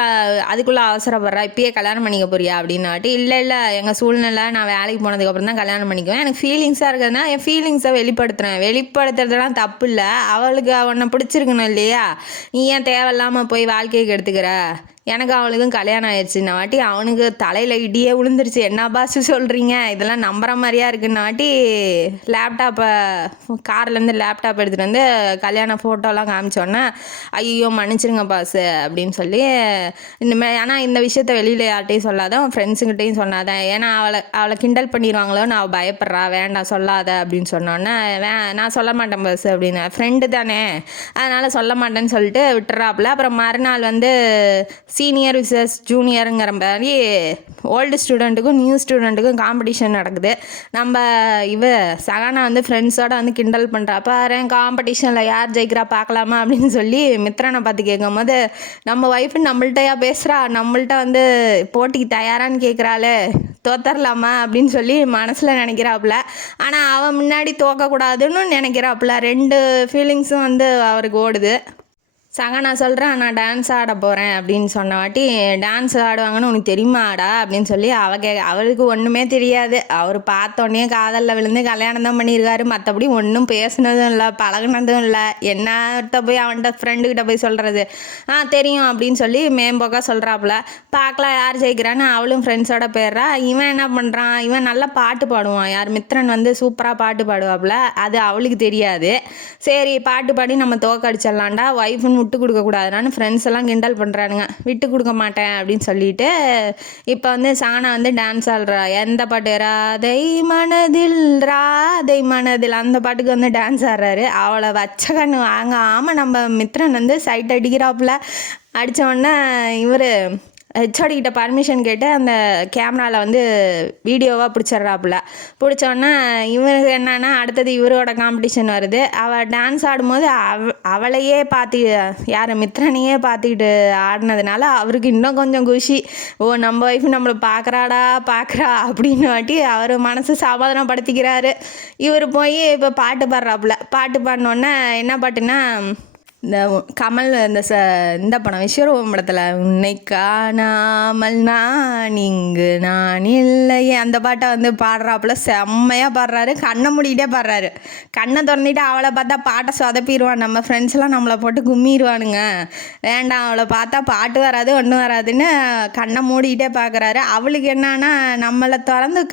அதுக்குள்ளே அவசரப்படுறா, இப்பயே கல்யாணம் பண்ணிக்க போறியா அப்படின்னாட்டி, இல்லை எங்கள் சூழ்நிலை நான் வேலைக்கு போனதுக்கப்புறம் தான் கல்யாணம் பண்ணிக்குவேன், எனக்கு ஃபீலிங்ஸாக இருக்கிறதுனா என் ஃபீலிங்ஸை வெளிப்படுத்துறதுலாம் தப்பு இல்லை, அவளுக்கு அவனை பிடிச்சிருக்கணும் இல்லையா, நீ ஏன் தேவையில்லாமல் போய் வாழ்க்கையை கெடுத்துக்கிற, எனக்கு அவளுக்கும் கல்யாணம் ஆயிடுச்சுன்னா வாட்டி அவனுக்கு தலையில் இடியே விழுந்துருச்சு. என்ன பாசு சொல்கிறீங்க, இதெல்லாம் நம்புற மாதிரியா இருக்குன்னாட்டி லேப்டாப்பை கார்லேருந்து லேப்டாப் எடுத்துகிட்டு வந்து கல்யாண ஃபோட்டோலாம் காமிச்சோன்னே, ஐயோ மன்னிச்சிருங்க பாசு அப்படின்னு சொல்லி, இனிமேல் ஆனால் இந்த விஷயத்த வெளியில் யார்கிட்டையும் சொல்லாத, உன் ஃப்ரெண்ட்ஸுங்கிட்டையும் சொல்லாத, ஏன்னா அவளை கிண்டல் பண்ணிடுவாங்களோன்னு அவள் பயப்படுறா, வேண்டாம் சொல்லாத அப்படின்னு சொன்னோன்னே, நான் சொல்ல மாட்டேன் பாசு அப்படின்னு, ஃப்ரெண்டு தானே அதனால் சொல்ல மாட்டேன்னு சொல்லிட்டு விட்டுறாப்புல. அப்புறம் மறுநாள் வந்து சீனியர் விசஸ் ஜூனியருங்கிற மாதிரி ஓல்டு ஸ்டூடெண்ட்டுக்கும் நியூ ஸ்டூடெண்ட்டுக்கும் காம்படிஷன் நடக்குது. நம்ம சகானா வந்து ஃப்ரெண்ட்ஸோடு வந்து கிண்டல் பண்ணுறா, பாரு காம்படிஷனில் யார் ஜெயிக்கிறா பார்க்கலாமா அப்படின்னு சொல்லி மித்ரனை பார்த்து கேட்கும் போது, நம்ம ஒய்ஃபு நம்மள்கிட்டயா பேசுகிறா, நம்மள்ட்ட வந்து போட்டிக்கு தயாரான்னு கேட்குறாளே, தோத்தரலாமா அப்படின்னு சொல்லி மனசில் நினைக்கிறாப்புல. ஆனால் அவன் முன்னாடி தோக்கக்கூடாதுன்னு நினைக்கிறாப்புல. 2 ஃபீலிங்ஸும் வந்து அவருக்கு ஓடுது. சகானா சொல்கிறேன், நான் டான்ஸ் ஆட போகிறேன் அப்படின்னு சொன்ன வாட்டி, டான்ஸ் ஆடுவாங்கன்னு உனக்கு தெரியுமாடா அப்படின்னு சொல்லி அவளுக்கு ஒன்றுமே தெரியாது. அவர் பார்த்தோன்னே காதலில் விழுந்து கல்யாணம் தான் பண்ணியிருக்காரு, மற்றபடி ஒன்றும் பேசுனதும் இல்லை, பழகுனதும் இல்லை. என்னட்ட போய் அவன்கிட்ட ஃப்ரெண்டுக்கிட்ட போய் சொல்கிறது, தெரியும் அப்படின்னு சொல்லி மேம்போக்கா சொல்கிறாப்புல. பார்க்கலாம் யார் ஜெயிக்கிறான்னு அவளும் ஃப்ரெண்ட்ஸோட போயிடுறா. இவன் என்ன பண்ணுறான், இவன் நல்லா பாட்டு பாடுவான், யார் மித்ரன் வந்து சூப்பராக பாட்டு பாடுவாப்புல, அது அவளுக்கு தெரியாது. சரி பாட்டு பாடி நம்ம தோக்கடிச்சிடலான்டா, ஒய்ஃபுன்னு விட்டு கொடுக்கக்கூடாதுன்னு ஃப்ரெண்ட்ஸ் எல்லாம் கிண்டல் பண்ணுறானுங்க. விட்டு கொடுக்க மாட்டேன் அப்படின்னு சொல்லிட்டு இப்போ வந்து சகானா வந்து டான்ஸ் ஆடுறா. எந்த பாட்டு, ராதை மனதில் அந்த பாட்டுக்கு வந்து டான்ஸ் ஆடுறாரு. அவளை வச்ச கண்ணு வாங்க. ஆமாம், நம்ம மித்ரன் வந்து சைட் அடிக்கிறாப்புல. அடித்த உடனே இவர் ஹெச்ஓடி கிட்ட பர்மிஷன் கேட்டு அந்த கேமராவில் வந்து வீடியோவாக பிடிச்சிட்றாப்புல. பிடிச்சோன்னே இவருக்கு என்னன்னா அடுத்தது இவரோட காம்படிஷன் வருது. அவள் டான்ஸ் ஆடும்போது அவளையே பார்த்து, யார் மித்ரனையே பார்த்துக்கிட்டு ஆடினதுனால அவருக்கு இன்னும் கொஞ்சம் குஷி. ஓ நம்ம ஒய்ஃபு நம்மளை பார்க்குறா அப்படின்னு வாட்டி அவர் மனசு சமாதானப்படுத்திக்கிறாரு. இவர் போய் இப்போ பாட்டு பாடுறாப்புல. பாட்டு பாடினோடனே என்ன பாட்டுன்னா, இந்த கமல் இந்த படம் விஸ்வரூபம் படத்தில், உன்னை காணாமல் நான் இல்லையே, அந்த பாட்டை வந்து பாடுறாப்புல. செம்மையாக பாடுறாரு, கண்ணை மூடிக்கிட்டே பாடுறாரு. கண்ணை திறந்துட்டு அவளை பார்த்தா பாட்டை சொதப்பிடுவான், நம்ம ஃப்ரெண்ட்ஸ்லாம் நம்மளை போட்டு கும்மிடுவானுங்க, வேண்டாம் அவளை பார்த்தா பாட்டு வராது ஒன்றும் வராதுன்னு கண்ணை மூடிக்கிட்டே பார்க்குறாரு. அவளுக்கு என்னன்னா நம்மளை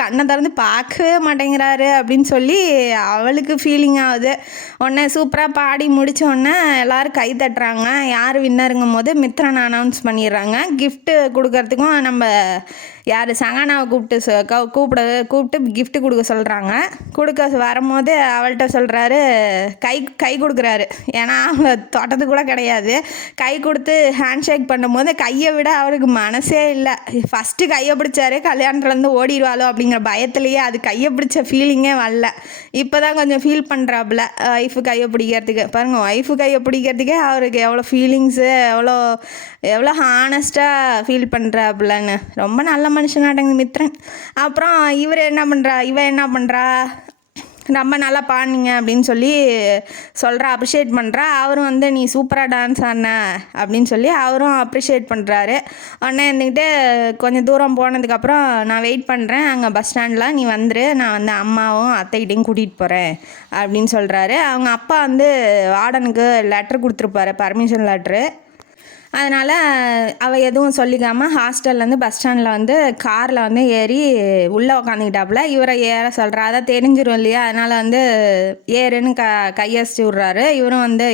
கண்ணை திறந்து பார்க்கவே மாட்டேங்கிறாரு அப்படின்னு சொல்லி அவளுக்கு ஃபீலிங் ஆகுது. உடனே சூப்பராக பாடி முடித்த உடனே எல்லாரும் கை தட்டுறாங்க. யார் வின்னருங்கும் போது மித்ரன் அனௌன்ஸ் பண்ணிடுறாங்க. கிஃப்ட்டு கொடுக்கறதுக்கும் நம்ம யார் சகானாவை கூப்பிட்டு கிஃப்ட்டு கொடுக்க சொல்கிறாங்க. கொடுக்க வரும்போது அவள்கிட்ட சொல்கிறாரு, கை கொடுக்குறாரு. ஏன்னா அவங்க தொட்டது கூட கிடையாது. கை கொடுத்து ஹேண்ட் ஷேக் பண்ணும்போது கையை விட அவருக்கு மனசே இல்லை. ஃபஸ்ட்டு கையை பிடிச்சாரு, கல்யாணத்துலேருந்து ஓடிடுவாளோ அப்படிங்கிற பயத்துலேயே அது கையை பிடிச்ச ஃபீலிங்கே வரல. இப்போ தான் கொஞ்சம் ஃபீல் பண்ணுறாப்புல ஒய்ஃபு கையை பிடிக்கிறதுக்கு. பாருங்கள், ஒய்ஃபு கையை பிடிக்கிறதுக்கே அவருக்கு எவ்வளோ ஃபீலிங்ஸு, எவ்வளோ ஹானஸ்ட்டாக ஃபீல் பண்ணுறாப்புலன்னு. ரொம்ப நல்ல மனுஷனாட்டங்க மித்ரன். அப்புறம் இவ என்ன பண்ணுறா, ரொம்ப நல்லா பாடினீங்க அப்படின்னு சொல்லி அப்ரிஷியேட் பண்ணுறா. அவரும் வந்து நீ சூப்பராக டான்ஸ் ஆடின அப்படின்னு சொல்லி அவரும் அப்ரிஷியேட் பண்ணுறாரு. உடனே இருந்துக்கிட்டு கொஞ்சம் தூரம் போனதுக்கப்புறம், நான் வெயிட் பண்ணுறேன் அங்கே பஸ் ஸ்டாண்டில், நீ வந்துரு, நான் வந்து அம்மாவும் அத்தைகிட்டையும் கூட்டிகிட்டு போகிறேன் அப்படின்னு சொல்கிறாரு. அவங்க அப்பா வந்து வார்டனுக்கு லெட்ரு கொடுத்துருப்பாரு, பர்மிஷன் லெட்ரு. அதனால் அவள் எதுவும் சொல்லிக்காமல் ஹாஸ்டல்லேருந்து பஸ் ஸ்டாண்டில் வந்து காரில் வந்து ஏறி உள்ளே உக்காந்துக்கிட்டாப்புல. இவரை ஏற சொல்கிறா, அதை தெரிஞ்சிடும் இல்லையா, அதனால் வந்து ஏறுன்னு கையசிச்சு விட்றாரு. இவரும் வந்து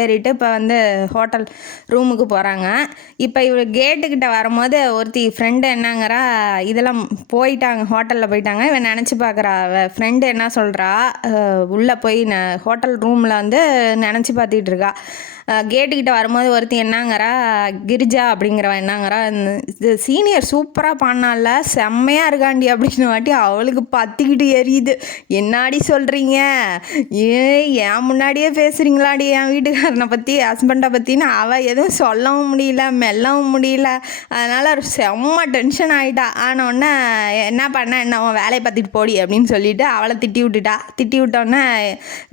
ஏறிட்டு இப்போ வந்து ஹோட்டல் ரூமுக்கு போகிறாங்க. இப்போ இவர் கேட்டுக்கிட்ட வரும்போது ஒருத்தி ஃப்ரெண்டு என்னங்கிறா, இதெல்லாம் போயிட்டாங்க, ஹோட்டலில் போயிட்டாங்க. இவன் நினச்சி பார்க்குறா, ஃப்ரெண்டு என்ன சொல்கிறா, உள்ளே போய் ஹோட்டல் ரூமில் வந்து நினச்சி பார்த்துக்கிட்டு இருக்கா. கேட்டுக்கிட்ட வரும்போது ஒருத்தி என்னங்கிறா, கிரிஜா அப்படிங்கிறவ என்னங்கிறா, இது சீனியர் சூப்பராக பாடினால செம்மையாக இருக்காண்டி அப்படின்னு வாட்டி அவளுக்கு பற்றிக்கிட்டு எரியுது. என்னாடி சொல்கிறீங்க, என் முன்னாடியே பேசுகிறீங்களாடி என் வீட்டுக்காரனை பற்றி, ஹஸ்பண்டை பற்றின்னு. அவள் எதுவும் சொல்லவும் முடியல, மெல்லவும் முடியல. அதனால் செம்ம டென்ஷன் ஆகிட்டா. ஆனோடனே என்ன பண்ண, என்ன உன் வேலையை பார்த்துட்டு போடி அப்படின்னு சொல்லிட்டு அவளை திட்டி விட்டுட்டா. திட்டி விட்டோன்னே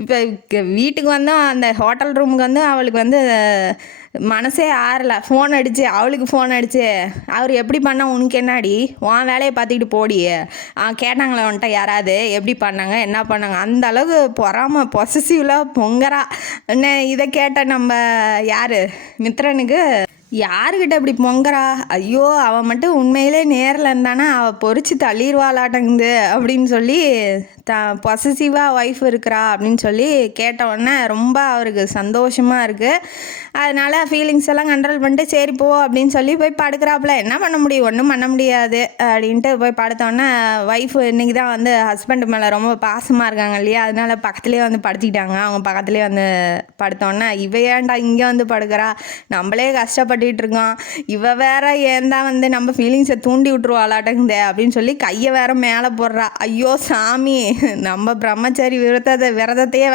இப்போ வீட்டுக்கு வந்தோம், அந்த ஹோட்டல் ரூமுக்கு வந்து அவளுக்கு வந்து மனசே ஆறலை. ஃபோன் அடிச்சு, அவளுக்கு ஃபோன் அடிச்சு, அவர் எப்படி பண்ணால் உனக்கு என்னாடி, உன் வேலையை பார்த்துக்கிட்டு போடி, கேட்டாங்களே வந்துட்டா யாராவது எப்படி பண்ணாங்க என்ன பண்ணாங்க, அந்த அளவுக்கு பொறாம பொசசிவ்லாம் பொங்கறா. என்ன இதை கேட்ட நம்ம யார் மித்ரனுக்கு, யாருக்கிட்ட இப்படி பொங்கறா, ஐயோ அவன் மட்டும் உண்மையிலே நேரில் இருந்தானா அவள் பொறிச்சு தள்ளிடுவாளாட்டங்குது அப்படின்னு சொல்லி பொசசிவாக ஒய்ஃப் இருக்கிறா அப்படின்னு சொல்லி கேட்ட உடனே ரொம்ப அவருக்கு சந்தோஷமாக இருக்குது. அதனால் ஃபீலிங்ஸ் எல்லாம் கண்ட்ரோல் பண்ணிட்டு சரி போ அப்படின்னு சொல்லி போய் படுக்கிறாப்புல. என்ன பண்ண முடியும், ஒன்றும் பண்ண முடியாது அப்படின்ட்டு போய் படுத்தோடனே ஒய்ஃபு இன்றைக்கி தான் வந்து ஹஸ்பண்ட் மேலே ரொம்ப பாசமாக இருக்காங்க இல்லையா, அதனால பக்கத்துலேயே வந்து படுத்திக்கிட்டாங்க. அவங்க பக்கத்துலேயே வந்து படுத்தோடனே இவ ஏன்டா இங்கே வந்து படுக்கிறா, நம்மளே கஷ்டப்பட்டுக்கிட்டு இருக்கோம், இவ வேற ஏன் தான் வந்து நம்ம ஃபீலிங்ஸை தூண்டி விட்ருவாளாட்டங்குதே அப்படின்னு சொல்லி கையை வேற மேலே போடுறா. ஐயோ சாமி, நம்ம பிரம்மச்சாரி விரதத்தையே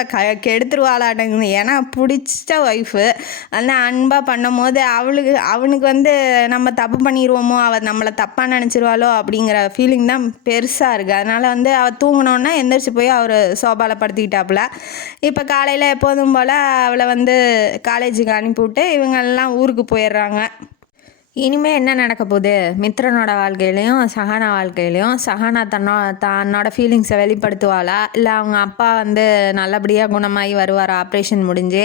கெடுத்துருவாளாட்டங்குது. ஏன்னா பிடிச்ச ஒய்ஃபு, அதனால் அன்பாக பண்ணும் போது அவனுக்கு வந்து நம்ம தப்பு பண்ணிடுவோமோ, அவள் நம்மளை தப்பாக நினச்சிருவாளோ அப்படிங்கிற ஃபீலிங் தான் பெருசாக இருக்குது. அதனால் வந்து அவள் தூங்கினோன்னா எந்திரிச்சு போய் அவர் சோபாவில் படுத்திக்கிட்டாப்புல. இப்போ காலையில் எப்போதும் போல் அவளை வந்து காலேஜுக்கு அனுப்பிவிட்டு இவங்கெல்லாம் ஊருக்கு போயிடுறாங்க. இனிமேல் என்ன நடக்க போகுது, மித்ரனோட வாழ்க்கையிலையும் சஹானா வாழ்க்கையிலையும், சஹானா தன்னோட ஃபீலிங்ஸை வெளிப்படுத்துவாளா, இல்லை அவங்க அப்பா வந்து நல்லபடியாக குணமாகி வருவார் ஆப்ரேஷன் முடிஞ்சு,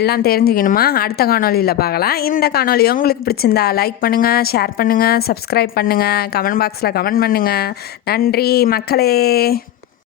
எல்லாம் தெரிஞ்சுக்கணுமா, அடுத்த காணொலியில் பார்க்கலாம். இந்த காணொலி உங்களுக்கு பிடிச்சிருந்தா லைக் பண்ணுங்கள், ஷேர் பண்ணுங்கள், சப்ஸ்கிரைப் பண்ணுங்கள், கமெண்ட் பாக்ஸில் கமெண்ட் பண்ணுங்கள். நன்றி மக்களே.